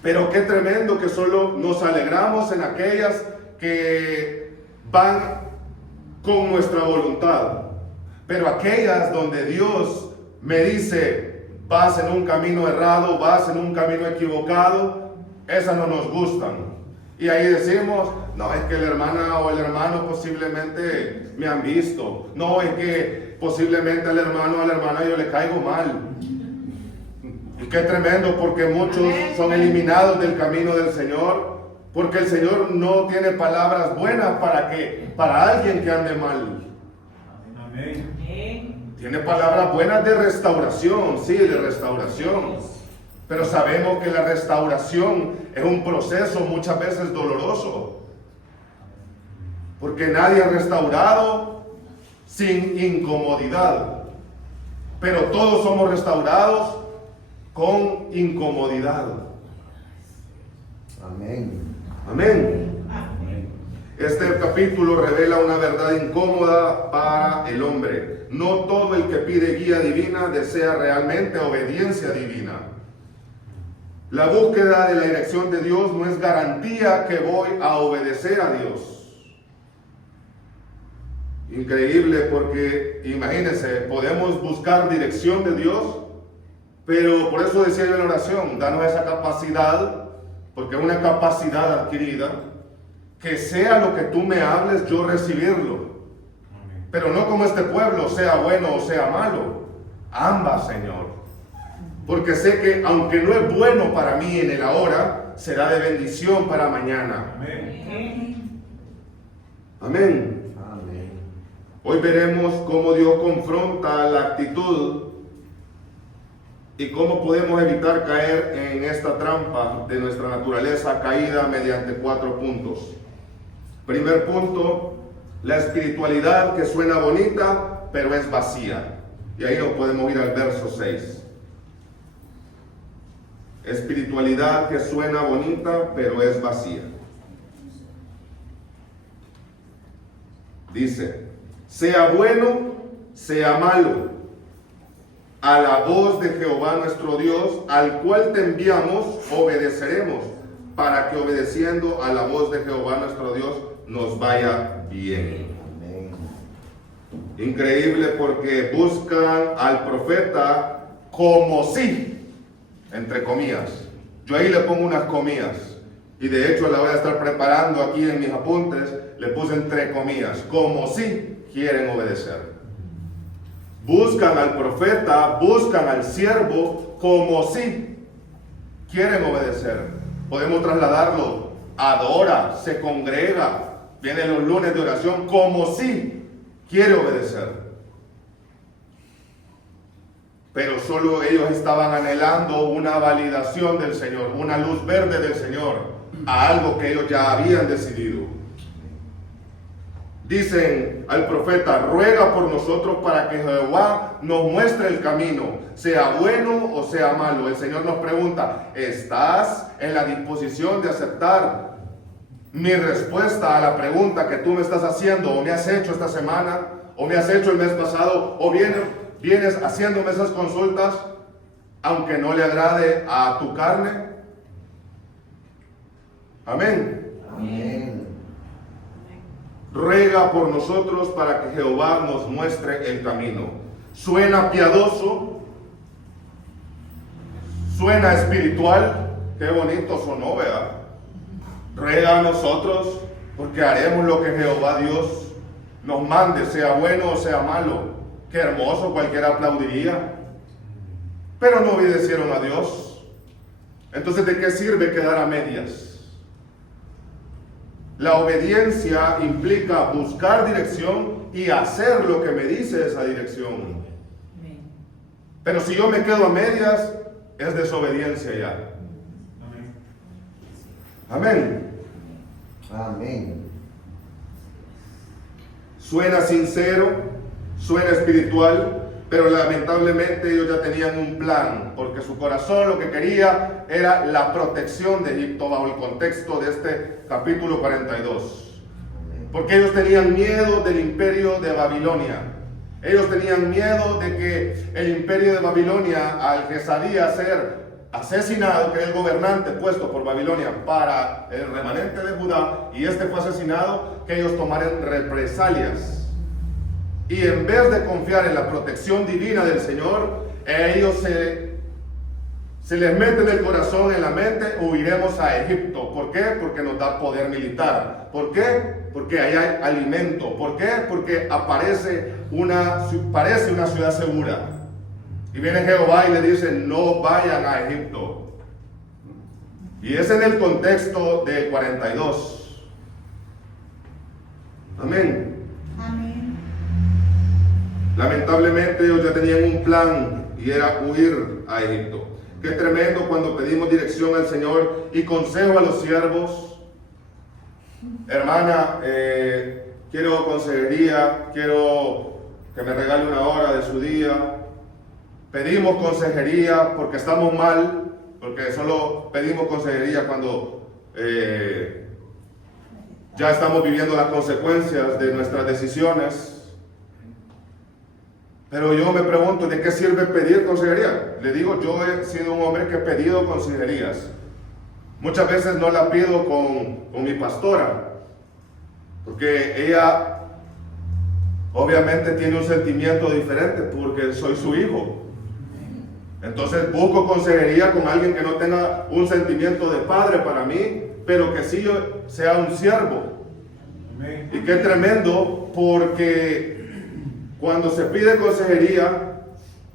Pero qué tremendo que solo nos alegramos en aquellas que van con nuestra voluntad. Pero aquellas donde Dios me dice, vas en un camino errado, vas en un camino equivocado, esas no nos gustan. Y ahí decimos, no, es que la hermana o el hermano posiblemente me han visto. No, es que posiblemente al hermano o a la hermana yo le caigo mal. Y qué tremendo, porque muchos son eliminados del camino del Señor, porque el Señor no tiene palabras buenas para alguien que ande mal. Amén. Tiene palabras buenas de restauración, sí, de restauración. Pero sabemos que la restauración es un proceso muchas veces doloroso. Porque nadie es restaurado sin incomodidad. Pero todos somos restaurados con incomodidad. Amén. Amén. Este capítulo revela una verdad incómoda para el hombre. No todo el que pide guía divina desea realmente obediencia divina. La búsqueda de la dirección de Dios no es garantía que voy a obedecer a Dios. Increíble, porque imagínense, podemos buscar dirección de Dios, pero por eso decía yo en la oración, danos esa capacidad, porque es una capacidad adquirida, que sea lo que tú me hables, yo recibirlo. Pero no como este pueblo, sea bueno o sea malo, ambas, Señor. Porque sé que aunque no es bueno para mí en el ahora, será de bendición para mañana. Amén. Amén. Amén. Hoy veremos cómo Dios confronta la actitud y cómo podemos evitar caer en esta trampa de nuestra naturaleza caída mediante 4 puntos. Primer punto, la espiritualidad que suena bonita, pero es vacía. Y ahí nos podemos ir al verso 6. Espiritualidad que suena bonita, pero es vacía. Dice, sea bueno, sea malo, a la voz de Jehová nuestro Dios, al cual te enviamos, obedeceremos, para que obedeciendo a la voz de Jehová nuestro Dios, nos vaya bien. Amén. Increíble, porque buscan al profeta como si, entre comillas. Yo ahí le pongo unas comillas, y de hecho la voy a estar preparando aquí en mis apuntes. Le puse entre comillas, como si quieren obedecer. Buscan al profeta, buscan al siervo como si quieren obedecer. Podemos trasladarlo, adora, se congrega, vienen los lunes de oración como si quiere obedecer. Pero solo ellos estaban anhelando una validación del Señor, una luz verde del Señor, a algo que ellos ya habían decidido. Dicen al profeta, ruega por nosotros para que Jehová nos muestre el camino, sea bueno o sea malo. El Señor nos pregunta, ¿estás en la disposición de aceptar mi respuesta a la pregunta que tú me estás haciendo, o me has hecho esta semana, o me has hecho el mes pasado, o vienes haciéndome esas consultas, aunque no le agrade a tu carne? Amén. Amén. Ruega por nosotros para que Jehová nos muestre el camino. Suena piadoso, suena espiritual, qué bonito sonó, ¿verdad? Ruega a nosotros porque haremos lo que Jehová Dios nos mande, sea bueno o sea malo. Qué hermoso, cualquiera aplaudiría. Pero no obedecieron a Dios. Entonces, ¿de qué sirve quedar a medias? La obediencia implica buscar dirección y hacer lo que me dice esa dirección. Pero si yo me quedo a medias, es desobediencia ya. Amén. Amén. Suena sincero, suena espiritual, pero lamentablemente ellos ya tenían un plan, porque su corazón lo que quería era la protección de Egipto bajo el contexto de este capítulo 42. Porque ellos tenían miedo del imperio de Babilonia. Ellos tenían miedo de que el imperio de Babilonia, al que sabía ser asesinado, que era el gobernante puesto por Babilonia para el remanente de Judá, y este fue asesinado, que ellos tomaran represalias. Y en vez de confiar en la protección divina del Señor, ellos se les mete en el corazón, en la mente, huiremos a Egipto. ¿Por qué? Porque nos da poder militar. ¿Por qué? Porque ahí hay alimento. ¿Por qué? Porque parece una ciudad segura. Y viene Jehová y le dice, no vayan a Egipto. Y es en el contexto del 42. Amén. Amén. Lamentablemente ellos ya tenían un plan y era huir a Egipto. Qué tremendo cuando pedimos dirección al Señor y consejo a los siervos. Hermana, quiero consejería, quiero que me regale una hora de su día. Pedimos consejería porque estamos mal, porque solo pedimos consejería cuando ya estamos viviendo las consecuencias de nuestras decisiones. Pero yo me pregunto, ¿de qué sirve pedir consejería? Le digo, yo he sido un hombre que he pedido consejerías. Muchas veces no la pido con mi pastora, porque ella obviamente tiene un sentimiento diferente, porque soy su hijo. Entonces busco consejería con alguien que no tenga un sentimiento de padre para mí, pero que sí sea un siervo. Amén. Y qué tremendo, porque cuando se pide consejería,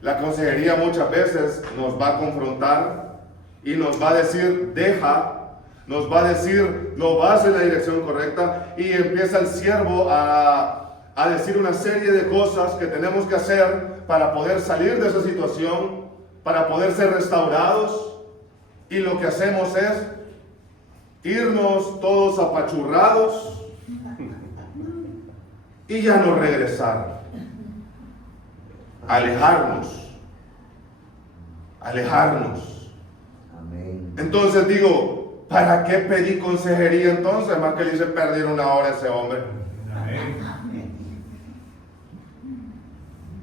la consejería muchas veces nos va a confrontar y nos va a decir, deja, nos va a decir, no vas en la dirección correcta, y empieza el siervo a decir una serie de cosas que tenemos que hacer para poder salir de esa situación, para poder ser restaurados, y lo que hacemos es irnos todos apachurrados y ya no regresar. Alejarnos. Amén. Entonces digo, ¿para qué pedí consejería entonces? Más que le hice perder una hora a ese hombre. Amén.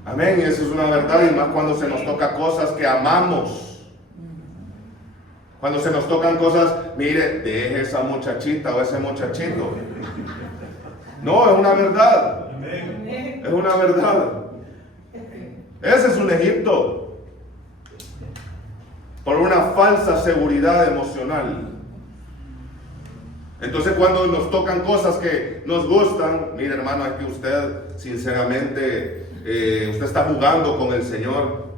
Amén, y eso es una verdad, y más cuando se nos toca cosas que amamos. Cuando se nos tocan cosas, mire, deje esa muchachita o ese muchachito. No, es una verdad. Amén. Es una verdad. Ese es un Egipto. Por una falsa seguridad emocional. Entonces cuando nos tocan cosas que nos gustan, mire hermano, es que usted sinceramente, usted está jugando con el Señor.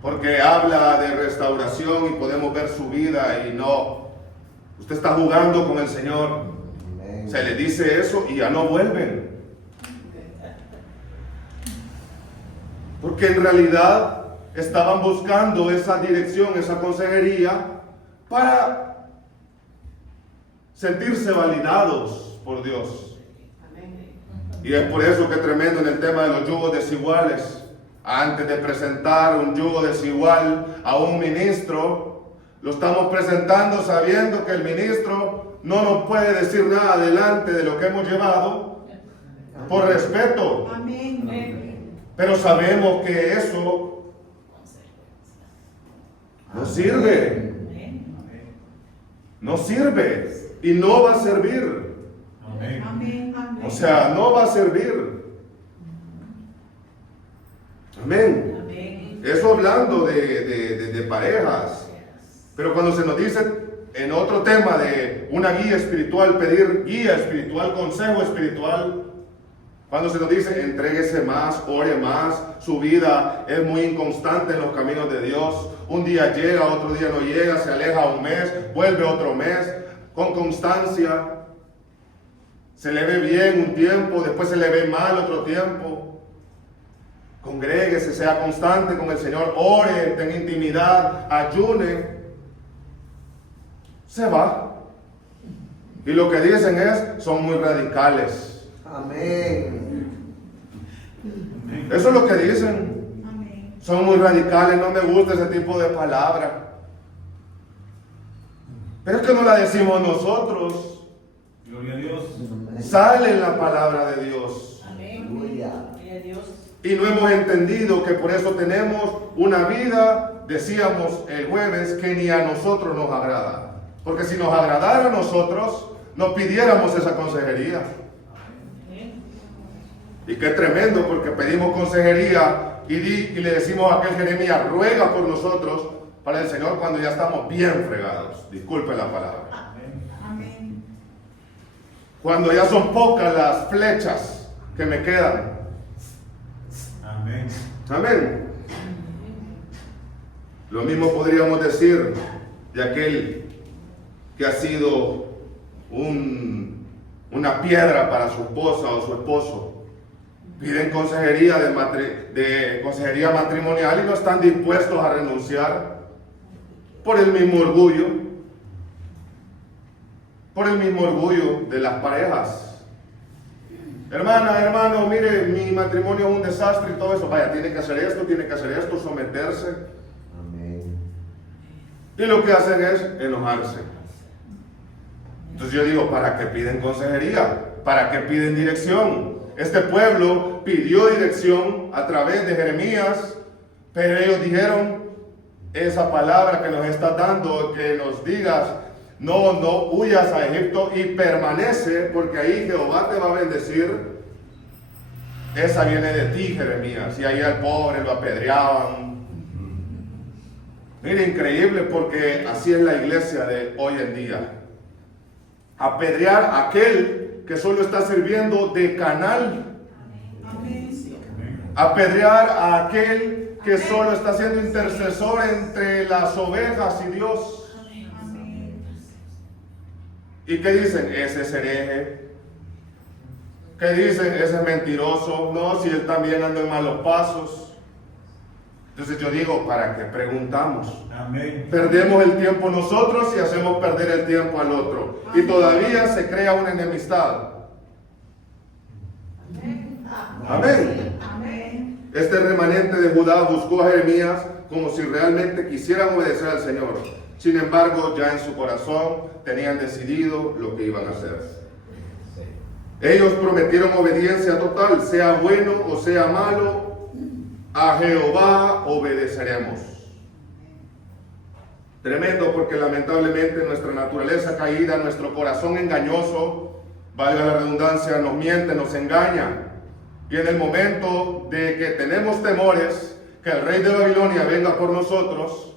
Porque habla de restauración y podemos ver su vida y no. Usted está jugando con el Señor. Amén. Se le dice eso y ya no vuelven. Porque en realidad estaban buscando esa dirección, esa consejería para sentirse validados por Dios. Y es por eso que es tremendo en el tema de los yugos desiguales. Antes de presentar un yugo desigual a un ministro, lo estamos presentando sabiendo que el ministro no nos puede decir nada delante de lo que hemos llevado por respeto. Amén. Pero sabemos que eso no sirve. No sirve y no va a servir. Amén. Amén. Amén. O sea, no va a servir. Amén. Amén. Eso hablando de parejas. Pero cuando se nos dice en otro tema de una guía espiritual, pedir guía espiritual, consejo espiritual, cuando se nos dice entréguese más, ore más, su vida es muy inconstante en los caminos de Dios. Un día llega, otro día no llega, se aleja un mes, vuelve otro mes, con constancia. Se le ve bien un tiempo, después se le ve mal otro tiempo. Congréguese, sea constante con el Señor, ore, tenga intimidad, ayune. Se va. Y lo que dicen es, son muy radicales. Amén. Eso es lo que dicen. Amén. Son muy radicales, no me gusta ese tipo de palabra. Pero es que no la decimos nosotros. Gloria a Dios. Sale en la palabra de Dios. Aleluya. Y no hemos entendido que por eso tenemos una vida, decíamos el jueves, que ni a nosotros nos agrada. Porque si nos agradara a nosotros, nos pidiéramos esa consejería. Y qué tremendo, porque pedimos consejería y le decimos a aquel Jeremías, ruega por nosotros para el Señor cuando ya estamos bien fregados. Disculpe la palabra. Amén. Cuando ya son pocas las flechas que me quedan. Amén. Amén. Lo mismo podríamos decir de aquel que ha sido una piedra para su esposa o su esposo. Piden consejería de consejería matrimonial y no están dispuestos a renunciar por el mismo orgullo. Por el mismo orgullo de las parejas. Hermana, hermano, mire, mi matrimonio es un desastre y todo eso. Vaya, tiene que hacer esto, someterse. Amén. Y lo que hacen es enojarse. Entonces yo digo, ¿para qué piden consejería? ¿Para qué piden dirección? Este pueblo pidió dirección a través de Jeremías, pero ellos dijeron, esa palabra que nos está dando, que nos digas, no huyas a Egipto y permanece, porque ahí Jehová te va a bendecir. Esa viene de ti, Jeremías. Y ahí al pobre lo apedreaban. Mire, increíble, porque así es la iglesia de hoy en día. Apedrear a aquel que solo está sirviendo de canal. Amén. Apedrear a aquel que solo está siendo intercesor entre las ovejas y Dios. Amén. ¿Y qué dicen? Ese es hereje. ¿Qué dicen? Ese es mentiroso. No, si él también anda en malos pasos. Entonces yo digo, ¿para qué preguntamos? Amén. Perdemos el tiempo nosotros y hacemos perder el tiempo al otro. Y todavía se crea una enemistad. Amén. Amén. Este remanente de Judá buscó a Jeremías como si realmente quisieran obedecer al Señor. Sin embargo, ya en su corazón tenían decidido lo que iban a hacer. Ellos prometieron obediencia total, sea bueno o sea malo, a Jehová obedeceremos. Tremendo, porque lamentablemente nuestra naturaleza caída, nuestro corazón engañoso, valga la redundancia, nos miente, nos engaña. Y en el momento de que tenemos temores, que el rey de Babilonia venga por nosotros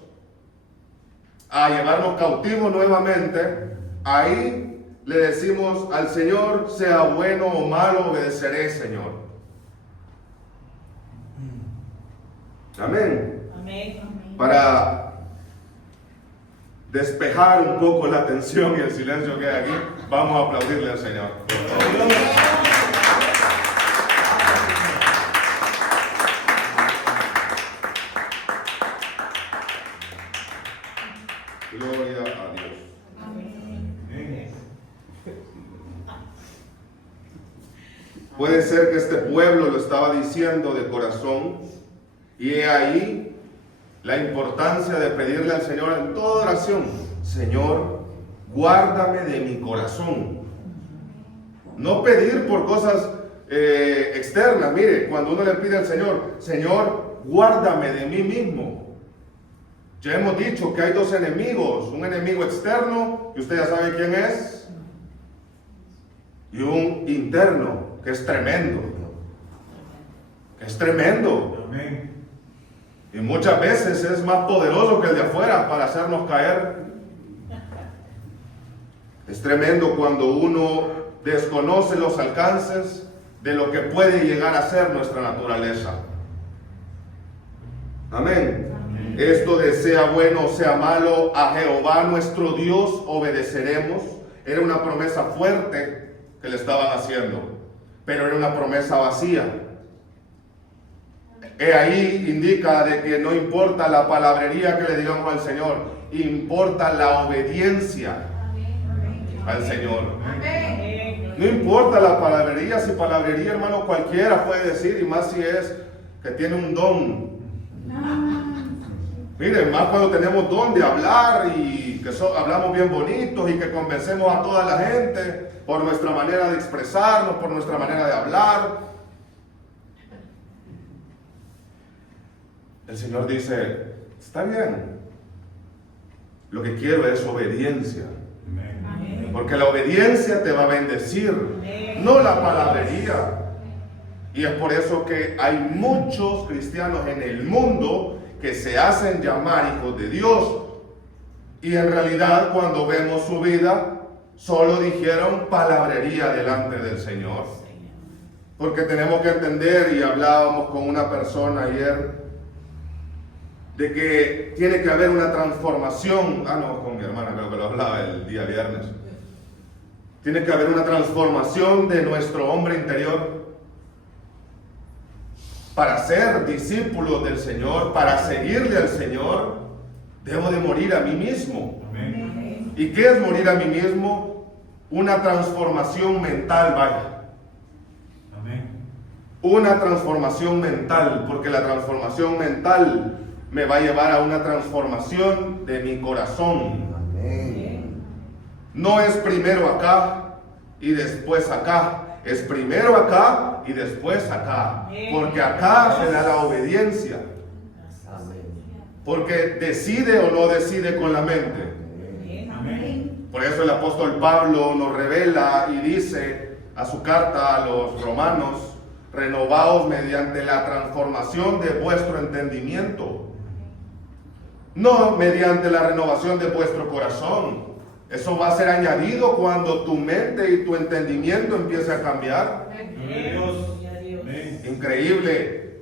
a llevarnos cautivos nuevamente, ahí le decimos al Señor, sea bueno o malo, obedeceré, Señor. Amén. Amén. Para despejar un poco la tensión y el silencio que hay aquí, vamos a aplaudirle al Señor. Gloria a Dios. Amén. Puede ser que este pueblo lo estaba diciendo de corazón, y he ahí la importancia de pedirle al Señor en toda oración: Señor, guárdame de mi corazón. No pedir por cosas externas. Mire, cuando uno le pide al Señor, Señor, guárdame de mí mismo. Ya hemos dicho que hay dos enemigos: un enemigo externo, que usted ya sabe quién es, y un interno, que es tremendo. Es tremendo. Amén. Y muchas veces es más poderoso que el de afuera para hacernos caer. Es tremendo cuando uno desconoce los alcances de lo que puede llegar a ser nuestra naturaleza. Amén. Esto de sea bueno o sea malo, a Jehová nuestro Dios obedeceremos. Era una promesa fuerte que le estaban haciendo, pero era una promesa vacía. Ahí indica de que no importa la palabrería que le digamos al Señor, importa la obediencia al Señor. Amén. No importa la palabrería, si palabrería, hermano, cualquiera puede decir, y más si es que tiene un don. Miren, más cuando tenemos don de hablar y que hablamos bien bonitos y que convencemos a toda la gente por nuestra manera de expresarnos, por nuestra manera de hablar. El Señor dice, está bien, lo que quiero es obediencia, Amén. porque la obediencia te va a bendecir, no la palabrería. Y es por eso que hay muchos cristianos en el mundo que se hacen llamar hijos de Dios. Y en realidad, cuando vemos su vida, solo dijeron palabrería delante del Señor. Porque tenemos que entender, y hablábamos con una persona ayer, de que tiene que haber una transformación. Con mi hermana creo que lo hablaba el día viernes. Tiene que haber una transformación de nuestro hombre interior para ser discípulos del Señor, para seguirle al Señor. Debo de morir a mí mismo. Amén. ¿Y qué es morir a mí mismo? Una transformación mental, vaya. Amén. Una transformación mental, porque la transformación mental me va a llevar a una transformación de mi corazón. Amén. No es primero acá y después acá. Es primero acá y después acá. Porque acá se da la obediencia. Amén. Porque decide o no decide con la mente. Amén. Por eso el apóstol Pablo nos revela y dice a su carta a los romanos: renovaos mediante la transformación de vuestro entendimiento. No mediante la renovación de vuestro corazón. Eso va a ser añadido cuando tu mente y tu entendimiento empiece a cambiar. Gloria a Dios. Amén. Increíble.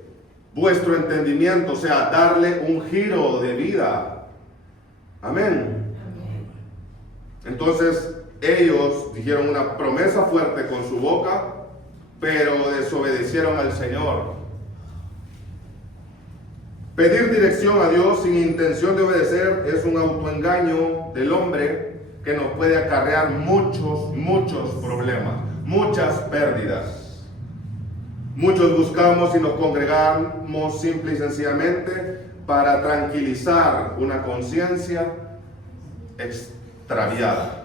Vuestro entendimiento, o sea, darle un giro de vida. Amén. Entonces, ellos dijeron una promesa fuerte con su boca, pero desobedecieron al Señor. Pedir dirección a Dios sin intención de obedecer es un autoengaño del hombre que nos puede acarrear muchos problemas, muchas pérdidas. Muchos buscamos y nos congregamos simple y sencillamente para tranquilizar una conciencia extraviada,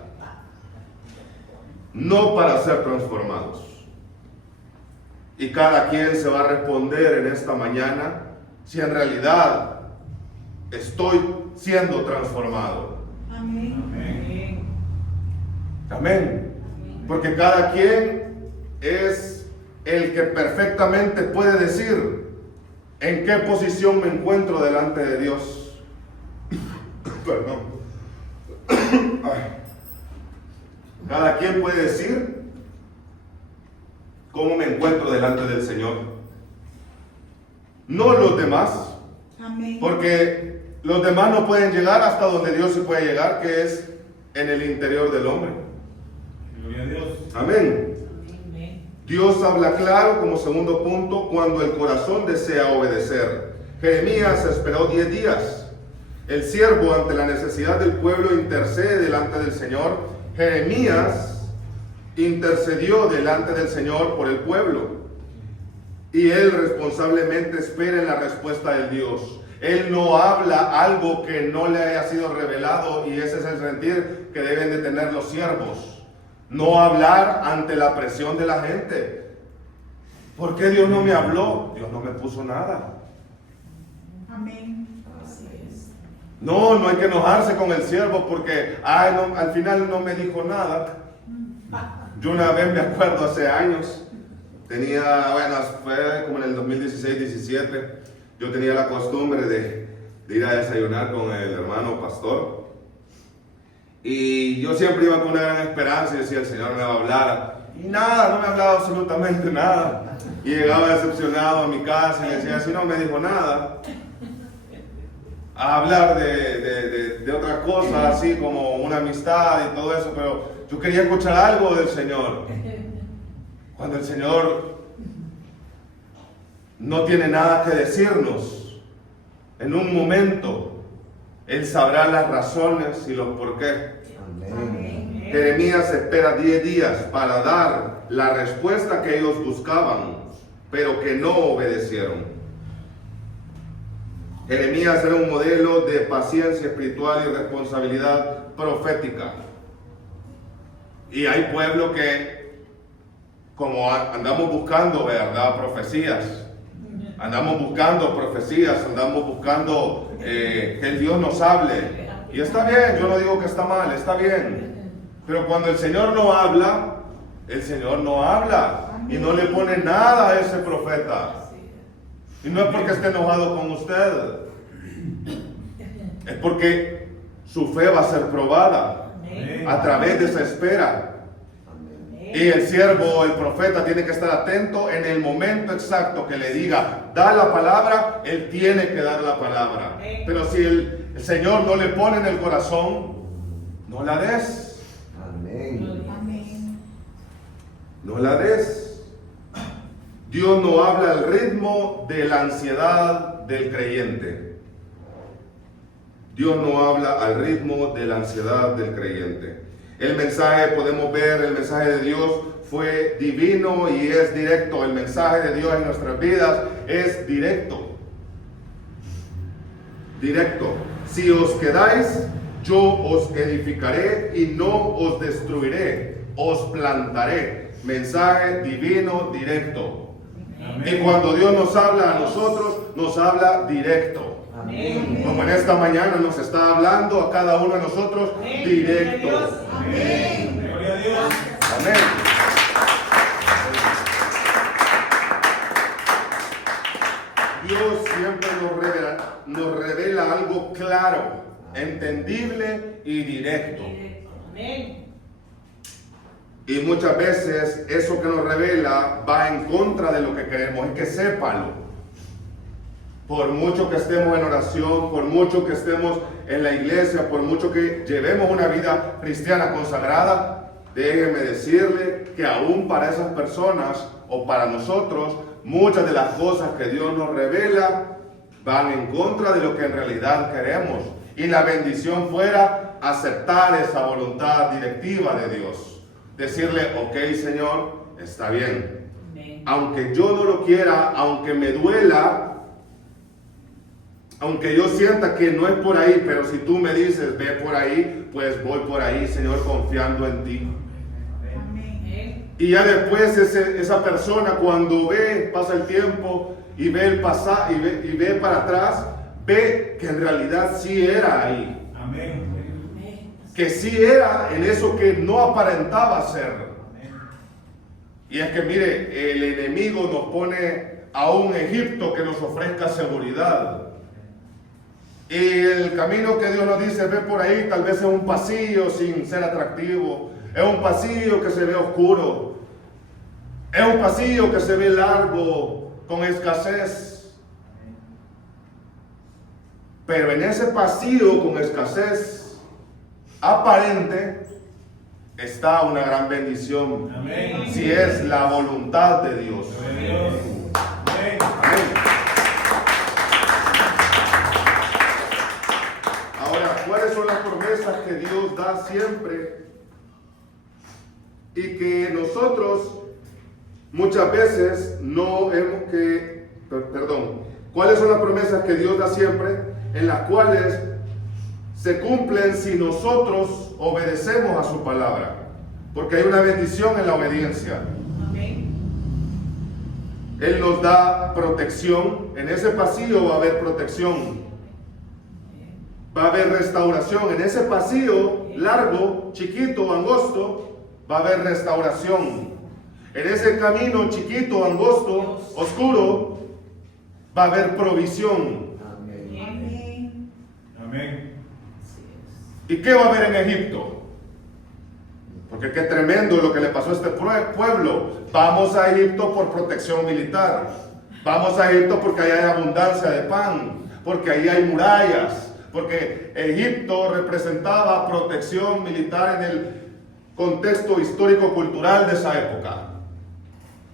no para ser transformados. Y cada quien se va a responder en esta mañana si en realidad estoy siendo transformado. Amén. Amén. Porque cada quien es el que perfectamente puede decir en qué posición me encuentro delante de Dios. Perdón. Cada quien puede decir cómo me encuentro delante del Señor. No los demás, Amén. porque los demás no pueden llegar hasta donde Dios sí puede llegar, que es en el interior del hombre. Gloria a Dios. Amén. Dios habla claro como segundo punto cuando el corazón desea obedecer. Jeremías esperó 10 días. El siervo, ante la necesidad del pueblo, intercede delante del Señor. Jeremías intercedió delante del Señor por el pueblo. Y él responsablemente espera en la respuesta de Dios. Él no habla algo que no le haya sido revelado, y ese es el sentir que deben de tener los siervos. No hablar ante la presión de la gente. ¿Por qué Dios no me habló? Dios no me puso nada. Amén. No, no hay que enojarse con el siervo porque no, al final no me dijo nada. Yo una vez me acuerdo hace años, fue como en el 2016-17, yo tenía la costumbre de ir a desayunar con el hermano pastor. Y yo siempre iba con una gran esperanza y decía: el Señor me va a hablar. Y nada, no me hablaba absolutamente nada. Y llegaba decepcionado a mi casa y le decía: si no me dijo nada. A hablar de otra cosa, así como una amistad y todo eso, pero yo quería escuchar algo del Señor. Cuando el Señor no tiene nada que decirnos, en un momento Él sabrá las razones y los por qué. Amén. Jeremías espera 10 días para dar la respuesta que ellos buscaban, pero que no obedecieron. Jeremías era un modelo de paciencia espiritual y responsabilidad profética. Y hay pueblo que, como andamos buscando, ¿verdad?, profecías. Andamos buscando profecías, andamos buscando que el Dios nos hable. Y está bien, yo no digo que está mal, está bien. Pero cuando el Señor no habla, el Señor no habla. y no le pone nada a ese profeta. Y no es porque esté enojado con usted, es porque su fe va a ser probada a través de esa espera. Y el siervo, el profeta, tiene que estar atento en el momento exacto que le diga, da la palabra, él tiene que dar la palabra. Pero si el Señor no le pone en el corazón, no la des. Amén. Amén. No la des. Dios no habla al ritmo de la ansiedad del creyente. Dios no habla al ritmo de la ansiedad del creyente. El mensaje, podemos ver, el mensaje de Dios fue divino y es directo. El mensaje de Dios en nuestras vidas es directo. Directo. Si os quedáis, yo os edificaré y no os destruiré, os plantaré. Mensaje divino, directo. Y cuando Dios nos habla a nosotros, nos habla directo. Amén. Como en esta mañana nos está hablando a cada uno de nosotros directo. Amén. Gloria a Dios. Amén. Dios siempre nos revela algo claro, entendible y directo. Y muchas veces eso que nos revela va en contra de lo que queremos. Es que sépalo. Por mucho que estemos en oración, por mucho que estemos en la iglesia, por mucho que llevemos una vida cristiana consagrada, déjeme decirle que aún para esas personas o para nosotros, muchas de las cosas que Dios nos revela van en contra de lo que en realidad queremos. Y la bendición fuera aceptar esa voluntad directiva de Dios. Decirle, ok, Señor, está bien. Aunque yo no lo quiera, aunque me duela, aunque yo sienta que no es por ahí, pero si tú me dices, ve por ahí, pues voy por ahí, Señor, confiando en ti. Amén. Y ya después esa persona cuando ve, pasa el tiempo y ve el pasado y ve para atrás, ve que en realidad sí era ahí. Amén. Que sí era en eso que no aparentaba ser. Y es que mire, el enemigo nos pone a un Egipto que nos ofrezca seguridad. Y el camino que Dios nos dice, ve por ahí, tal vez es un pasillo sin ser atractivo. Es un pasillo que se ve oscuro. Es un pasillo que se ve largo, con escasez. Pero en ese pasillo con escasez aparente está una gran bendición. Amén. Si es la voluntad de Dios. Gloria a Dios. Amén. Amén. Ahora, ¿cuáles son las promesas que Dios da siempre? Y que nosotros muchas veces no hemos que, perdón, ¿cuáles son las promesas que Dios da siempre? En las cuales se cumplen si nosotros obedecemos a su palabra. Porque hay una bendición en la obediencia. Amén. Él nos da protección. En ese pasillo va a haber protección. Va a haber restauración. En ese pasillo largo, chiquito, angosto, va a haber restauración. En ese camino chiquito, angosto, oscuro, va a haber provisión. Amén. Amén. ¿Y qué va a haber en Egipto? Porque qué tremendo lo que le pasó a este pueblo. Vamos a Egipto por protección militar. Vamos a Egipto porque ahí hay abundancia de pan. Porque ahí hay murallas. Porque Egipto representaba protección militar en el contexto histórico-cultural de esa época.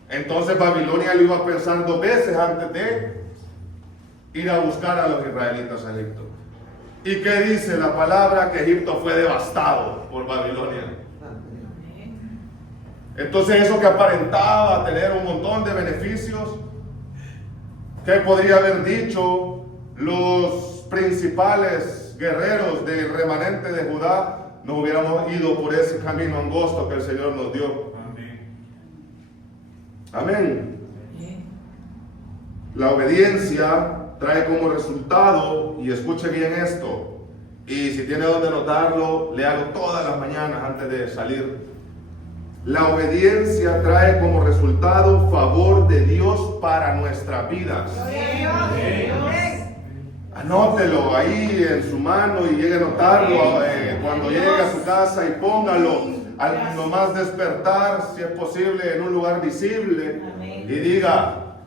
Entonces Babilonia lo iba a pensar 2 veces antes de ir a buscar a los israelitas a Egipto. ¿Y qué dice la palabra? Que Egipto fue devastado por Babilonia. Entonces eso que aparentaba tener un montón de beneficios, ¿qué podría haber dicho los principales guerreros del remanente de Judá? No hubiéramos ido por ese camino angosto que el Señor nos dio. Amén. La obediencia trae como resultado, y escuche bien esto, y si tiene donde notarlo, léalo todas las mañanas antes de salir. La obediencia trae como resultado favor de Dios para nuestras vidas. Anótelo ahí en su mano y llegue a anotarlo cuando llegue a su casa y póngalo al nomás despertar, si es posible, en un lugar visible y diga: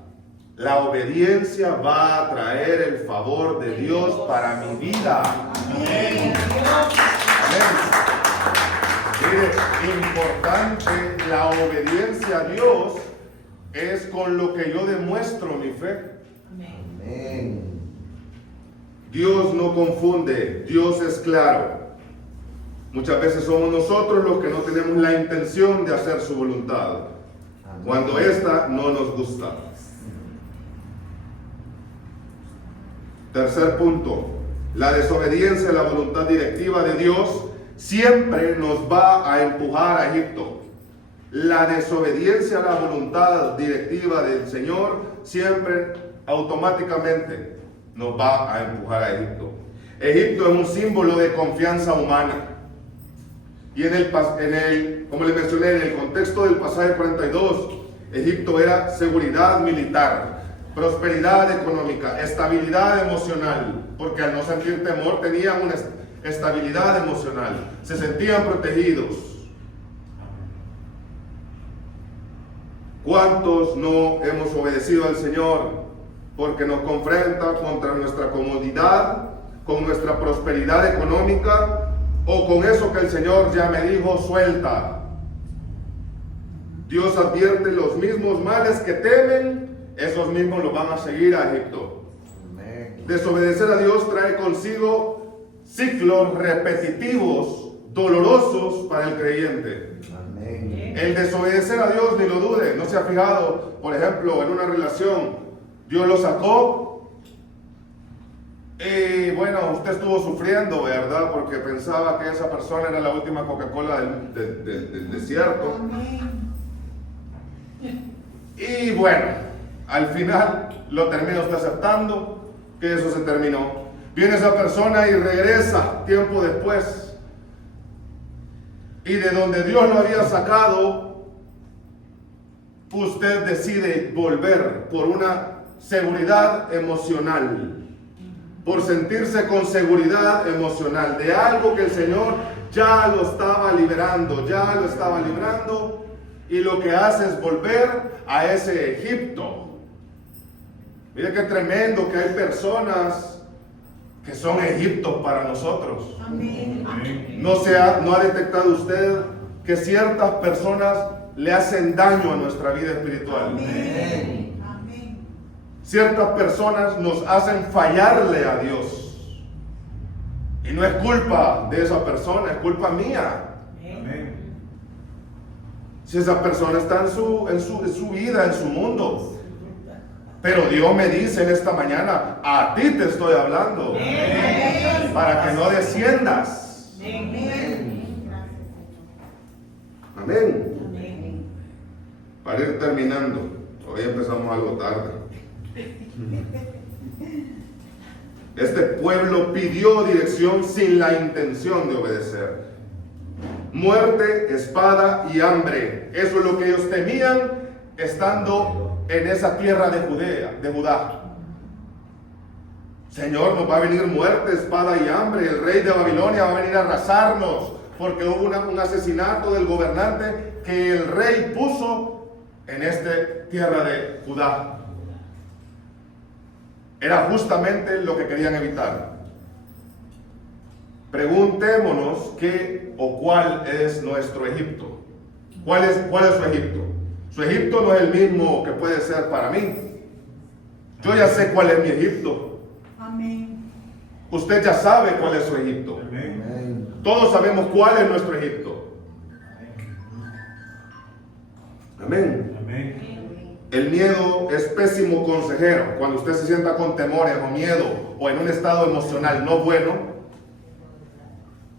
la obediencia va a traer el favor de Dios para mi vida. Amén. Mire, importante, la obediencia a Dios es con lo que yo demuestro mi fe. Amén. Dios no confunde, Dios es claro. Muchas veces somos nosotros los que no tenemos la intención de hacer su voluntad, cuando esta no nos gusta. Tercer punto, la desobediencia a la voluntad directiva de Dios siempre nos va a empujar a Egipto. La desobediencia a la voluntad directiva del Señor siempre automáticamente nos va a empujar a Egipto. Egipto es un símbolo de confianza humana. Y como les mencioné, en el contexto del pasaje 42, Egipto era seguridad militar, prosperidad económica, estabilidad emocional, porque al no sentir temor tenían una estabilidad emocional, se sentían protegidos. ¿Cuántos no hemos obedecido al Señor porque nos confronta contra nuestra comodidad, con nuestra prosperidad económica o con eso que el Señor ya me dijo, suelta? Dios advierte: los mismos males que temen, esos mismos los van a seguir a Egipto. Amén. Desobedecer a Dios trae consigo ciclos repetitivos, dolorosos para el creyente. Amén. El desobedecer a Dios, ni lo dude, no se ha fijado, por ejemplo, en una relación, Dios lo sacó y bueno, usted estuvo sufriendo, ¿verdad? Porque pensaba que esa persona era la última Coca-Cola del desierto. Y bueno, al final lo termina usted aceptando que eso se terminó. Viene esa persona y regresa tiempo después. Y de donde Dios lo había sacado, usted decide volver por una seguridad emocional, por sentirse con seguridad emocional de algo que el Señor ya lo estaba liberando, y lo que hace es volver a ese Egipto. Mire qué tremendo que hay personas que son Egiptos para nosotros. Amén. ¿No ha detectado usted que ciertas personas le hacen daño a nuestra vida espiritual? Amén. Amén. Ciertas personas nos hacen fallarle a Dios. Y no es culpa de esa persona, es culpa mía. Amén. Si esa persona está en su vida, en su mundo. Pero Dios me dice en esta mañana: a ti te estoy hablando. Amén. Para que no desciendas. Amén. Amén. Amén. Para ir terminando, hoy empezamos algo tarde. Este pueblo pidió dirección sin la intención de obedecer. Muerte, espada y hambre. Eso es lo que ellos temían estando en esa tierra de Judá. Señor, nos va a venir muerte, espada y hambre. El rey de Babilonia va a venir a arrasarnos porque hubo un asesinato del gobernante que el rey puso en esta tierra de Judá. Era justamente lo que querían evitar. Preguntémonos qué o cuál es nuestro Egipto. ¿Cuál es su Egipto? Su Egipto no es el mismo que puede ser para mí. Yo ya sé cuál es mi Egipto. Amén. Usted ya sabe cuál es su Egipto. Amén. Amén. Todos sabemos cuál es nuestro Egipto. Amén. Amén. El miedo es pésimo consejero. Cuando usted se sienta con temores o miedo o en un estado emocional no bueno,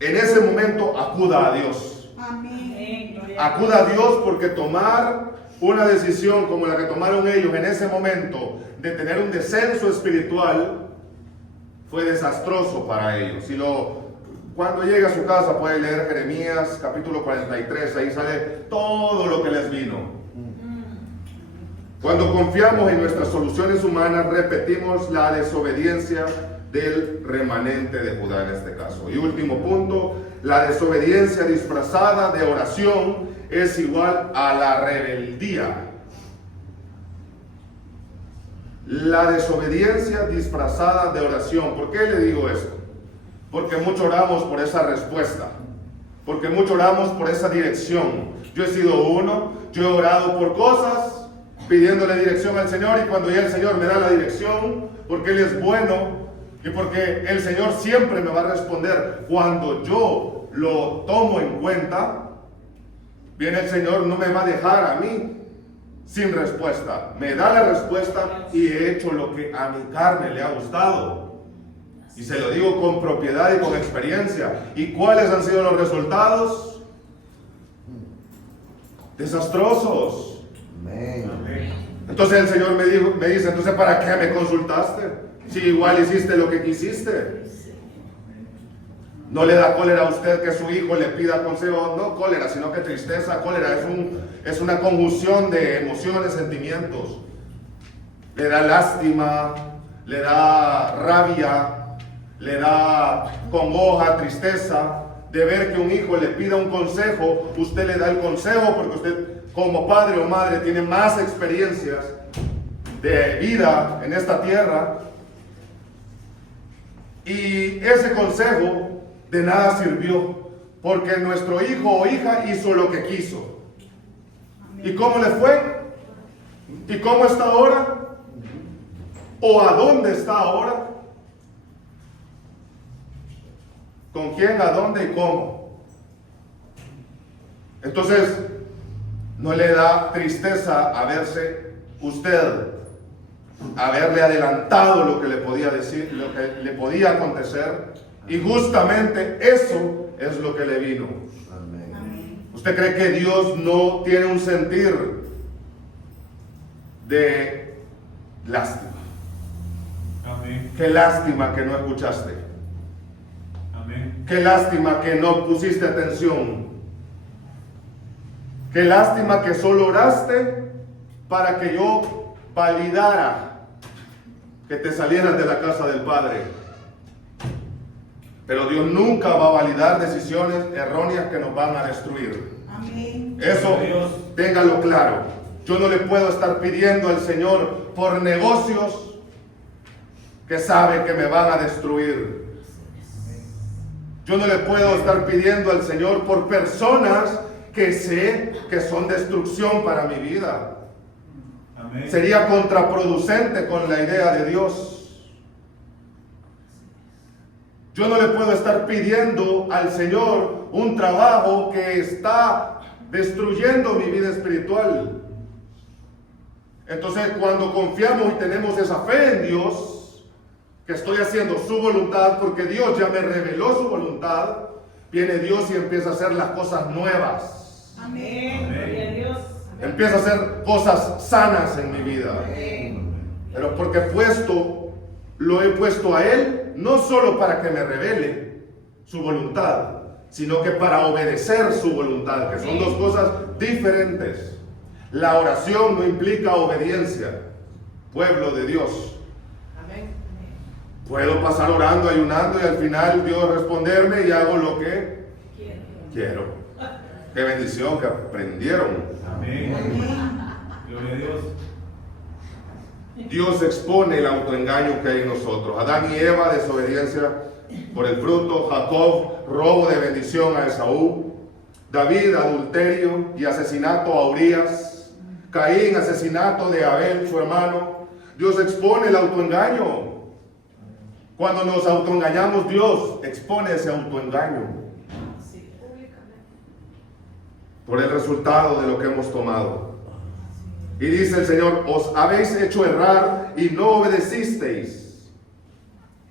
en ese momento acuda a Dios. Amén. Acuda a Dios, porque tomar una decisión como la que tomaron ellos en ese momento de tener un descenso espiritual fue desastroso para ellos. Y lo Cuando llegue a su casa puede leer Jeremías capítulo 43, ahí sale todo lo que les vino. Cuando confiamos en nuestras soluciones humanas, repetimos la desobediencia del remanente de Judá en este caso. Y último punto, la desobediencia disfrazada de oración es igual a la rebeldía. La desobediencia disfrazada de oración. ¿Por qué le digo esto? Porque mucho oramos por esa respuesta. Porque mucho oramos por esa dirección. Yo he sido uno, yo he orado por cosas pidiéndole dirección al Señor, y cuando ya el Señor me da la dirección, porque Él es bueno y porque el Señor siempre me va a responder cuando yo lo tomo en cuenta, viene el Señor, no me va a dejar a mí sin respuesta. Me da la respuesta y he hecho lo que a mi carne le ha gustado. Y se lo digo con propiedad y con experiencia. ¿Y cuáles han sido los resultados? Desastrosos. Amén. Entonces el Señor me dice, entonces ¿para qué me consultaste? Si igual hiciste lo que quisiste. No le da cólera a usted que su hijo le pida consejo, no cólera, sino que tristeza. Cólera es una conjunción de emociones, sentimientos. Le da lástima, le da rabia, le da congoja, tristeza de ver que un hijo le pida un consejo. Usted le da el consejo porque usted, como padre o madre, tiene más experiencias de vida en esta tierra, y ese consejo de nada sirvió porque nuestro hijo o hija hizo lo que quiso. ¿Y cómo le fue? ¿Y cómo está ahora? ¿O a dónde está ahora? ¿Con quién, a dónde y cómo? Entonces, ¿no le da tristeza haberse usted, haberle adelantado lo que le podía decir, lo que le podía acontecer? Y justamente eso es lo que le vino. Amén. ¿Usted cree que Dios no tiene un sentir de lástima? Amén. Qué lástima que no escuchaste. Amén. Qué lástima que no pusiste atención. Qué lástima que solo oraste para que yo validara que te salieras de la casa del Padre. Pero Dios nunca va a validar decisiones erróneas que nos van a destruir. Amén. Eso, téngalo claro. Yo no le puedo estar pidiendo al Señor por negocios que sabe que me van a destruir. Yo no le puedo estar pidiendo al Señor por personas que sé que son destrucción para mi vida. Amén. Sería contraproducente con la idea de Dios. Yo no le puedo estar pidiendo al Señor un trabajo que está destruyendo mi vida espiritual. Entonces, cuando confiamos y tenemos esa fe en Dios, que estoy haciendo su voluntad, porque Dios ya me reveló su voluntad, viene Dios y empieza a hacer las cosas nuevas. Amén. Gloria a Dios. Empieza a hacer cosas sanas en mi vida. Pero porque lo he puesto a Él, no solo para que me revele su voluntad, sino que para obedecer su voluntad, que son dos cosas diferentes. La oración no implica obediencia, pueblo de Dios. Puedo pasar orando, ayunando, y al final Dios responderme y hago lo que quiero. Qué bendición que aprendieron. Amén. Gloria a Dios. Dios expone el autoengaño que hay en nosotros. Adán y Eva, desobediencia por el fruto. Jacob, robo de bendición a Esaú. David, adulterio y asesinato a Urías. Caín, asesinato de Abel, su hermano. Dios expone el autoengaño. Cuando nos autoengañamos, Dios expone ese autoengaño por el resultado de lo que hemos tomado. Y dice el Señor, os habéis hecho errar y no obedecisteis.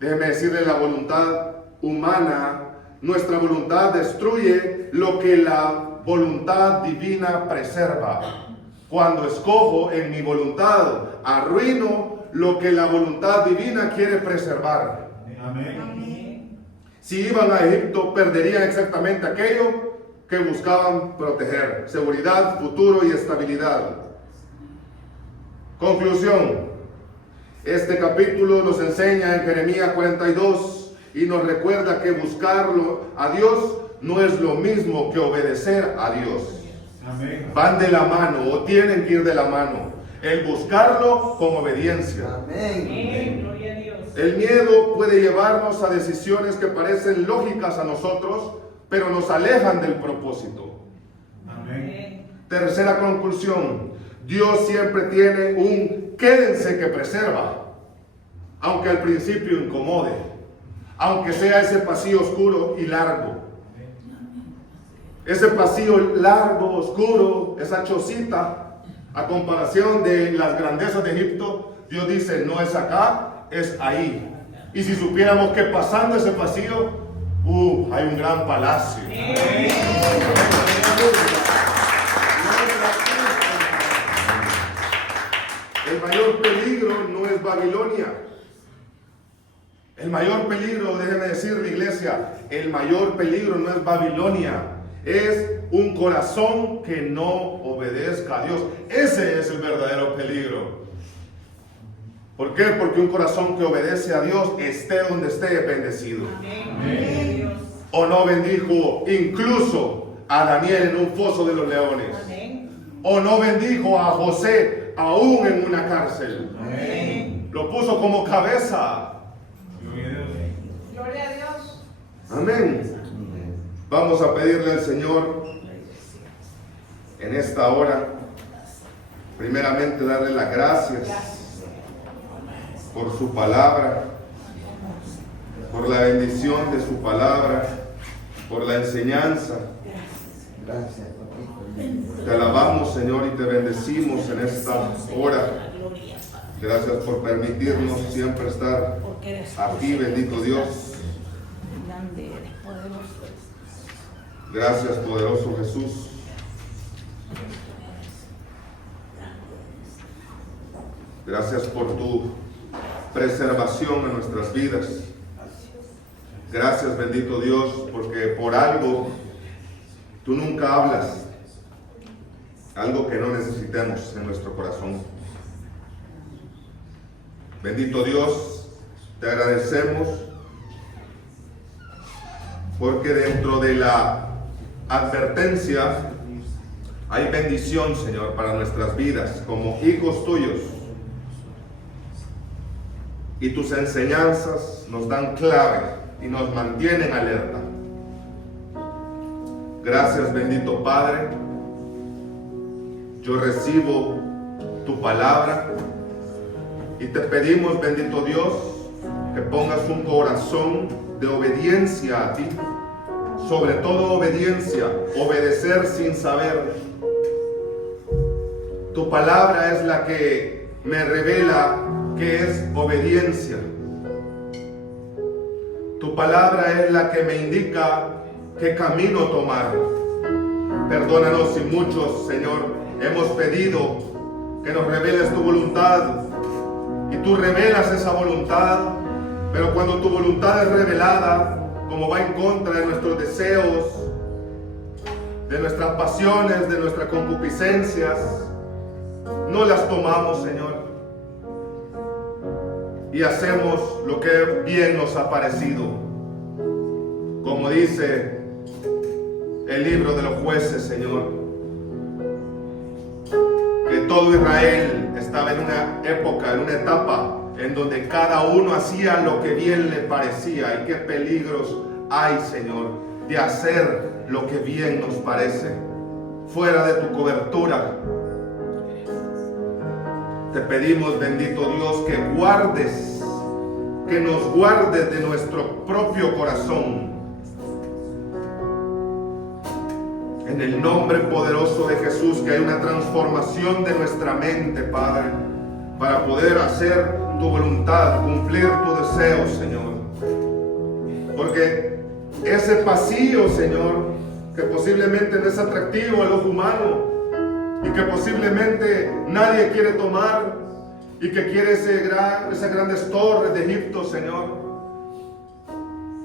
Déjeme decirle, la voluntad humana, nuestra voluntad destruye lo que la voluntad divina preserva. Cuando escojo en mi voluntad, arruino lo que la voluntad divina quiere preservar. Amén. Amén. Si iban a Egipto, perderían exactamente aquello que buscaban proteger: seguridad, futuro y estabilidad. Conclusión: este capítulo nos enseña en Jeremías 42 y nos recuerda que buscarlo a Dios no es lo mismo que obedecer a Dios. Amén. Van de la mano o tienen que ir de la mano. El buscarlo con obediencia. Amén. Amén. Gloria a Dios. El miedo puede llevarnos a decisiones que parecen lógicas a nosotros, pero nos alejan del propósito. Amén. Tercera conclusión: Dios siempre tiene un quédense que preserva, aunque al principio incomode, aunque sea ese pasillo oscuro y largo. Ese pasillo largo, oscuro, esa chocita, a comparación de las grandezas de Egipto, Dios dice: no es acá, es ahí. Y si supiéramos que pasando ese pasillo, hay un gran palacio. El mayor peligro no es Babilonia. El mayor peligro, déjeme decirle, iglesia, el mayor peligro no es Babilonia, es un corazón que no obedezca a Dios. Ese es el verdadero peligro. ¿Por qué? Porque un corazón que obedece a Dios, esté donde esté, bendecido. Amén. ¿O no bendijo incluso a Daniel en un foso de los leones? Amén. ¿O no bendijo a José aún en una cárcel? Amén. Lo puso como cabeza. Gloria a Dios. Gloria a Dios. Amén. Vamos a pedirle al Señor en esta hora, primeramente darle las gracias por su palabra, por la bendición de su palabra, por la enseñanza. Gracias, papito. Te alabamos, Señor, y te bendecimos en esta hora. Gracias por permitirnos siempre estar aquí, bendito Dios. Grande, eres poderoso. Gracias, poderoso Jesús. Gracias por tu preservación en nuestras vidas. Gracias, bendito Dios, porque por algo tú nunca hablas, algo que no necesitemos en nuestro corazón. Bendito Dios, te agradecemos porque dentro de la advertencia hay bendición, Señor, para nuestras vidas como hijos tuyos. Y tus enseñanzas nos dan clave y nos mantienen alerta. Gracias, bendito Padre. Yo recibo tu palabra y te pedimos, bendito Dios, que pongas un corazón de obediencia a ti. Sobre todo obediencia, obedecer sin saber. Tu palabra es la que me revela qué es obediencia. Tu palabra es la que me indica qué camino tomar. Perdónanos si muchos, Señor, hemos pedido que nos reveles tu voluntad y tú revelas esa voluntad, pero cuando tu voluntad es revelada, como va en contra de nuestros deseos, de nuestras pasiones, de nuestras concupiscencias, no las tomamos, Señor, y hacemos lo que bien nos ha parecido. Como dice el libro de los jueces, Señor, que todo Israel estaba en una época, en una etapa en donde cada uno hacía lo que bien le parecía. Y qué peligros hay, Señor, de hacer lo que bien nos parece, fuera de tu cobertura. Te pedimos, bendito Dios, que guardes, que nos guardes de nuestro propio corazón. En el nombre poderoso de Jesús, que hay una transformación de nuestra mente, Padre, para poder hacer tu voluntad, cumplir tu deseo, Señor. Porque ese pasillo, Señor, que posiblemente no es atractivo al ojo humano y que posiblemente nadie quiere tomar y que quiere esas grandes torres de Egipto, Señor,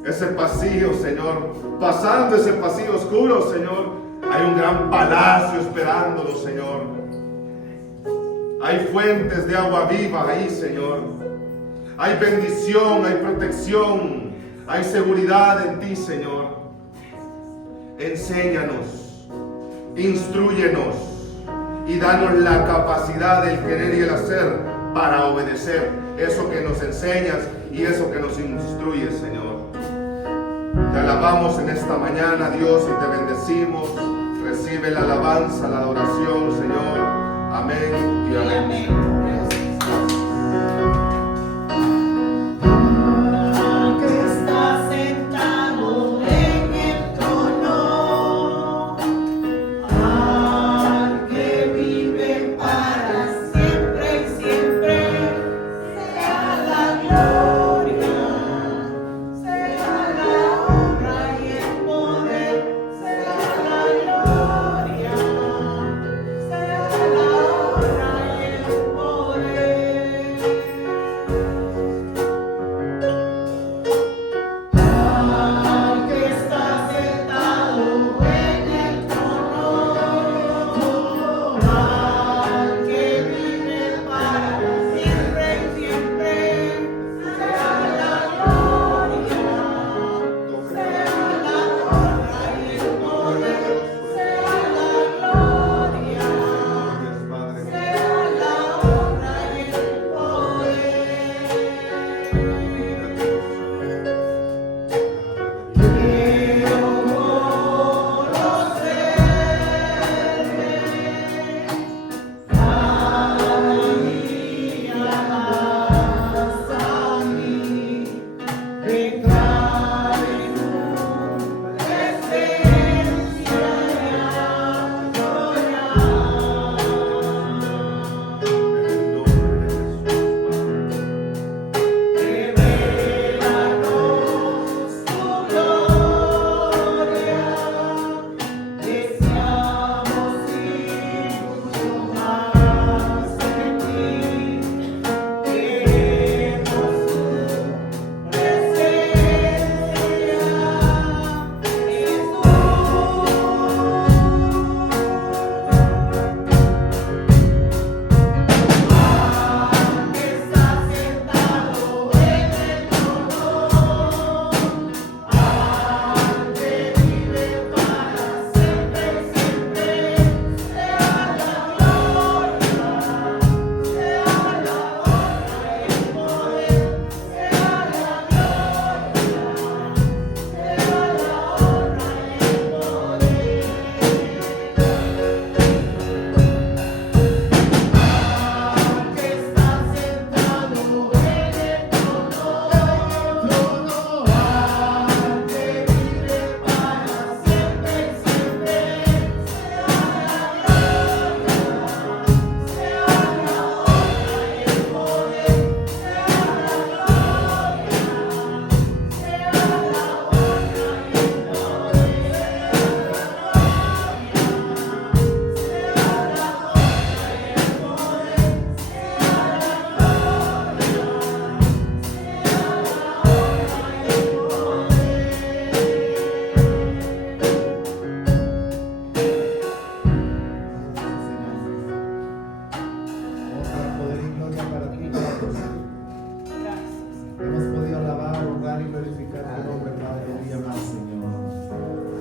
ese pasillo, Señor, pasando ese pasillo oscuro, Señor, hay un gran palacio esperándolo, Señor. Hay fuentes de agua viva ahí, Señor. Hay bendición, hay protección, hay seguridad en ti, Señor. Enséñanos, instrúyenos y danos la capacidad del querer y el hacer para obedecer eso que nos enseñas y eso que nos instruyes, Señor. Te alabamos en esta mañana, Dios, y te bendecimos. Recibe la alabanza, la adoración, Señor. Amén y amén.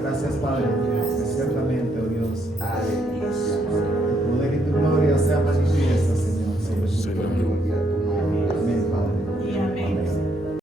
Gracias, Padre, que ciertamente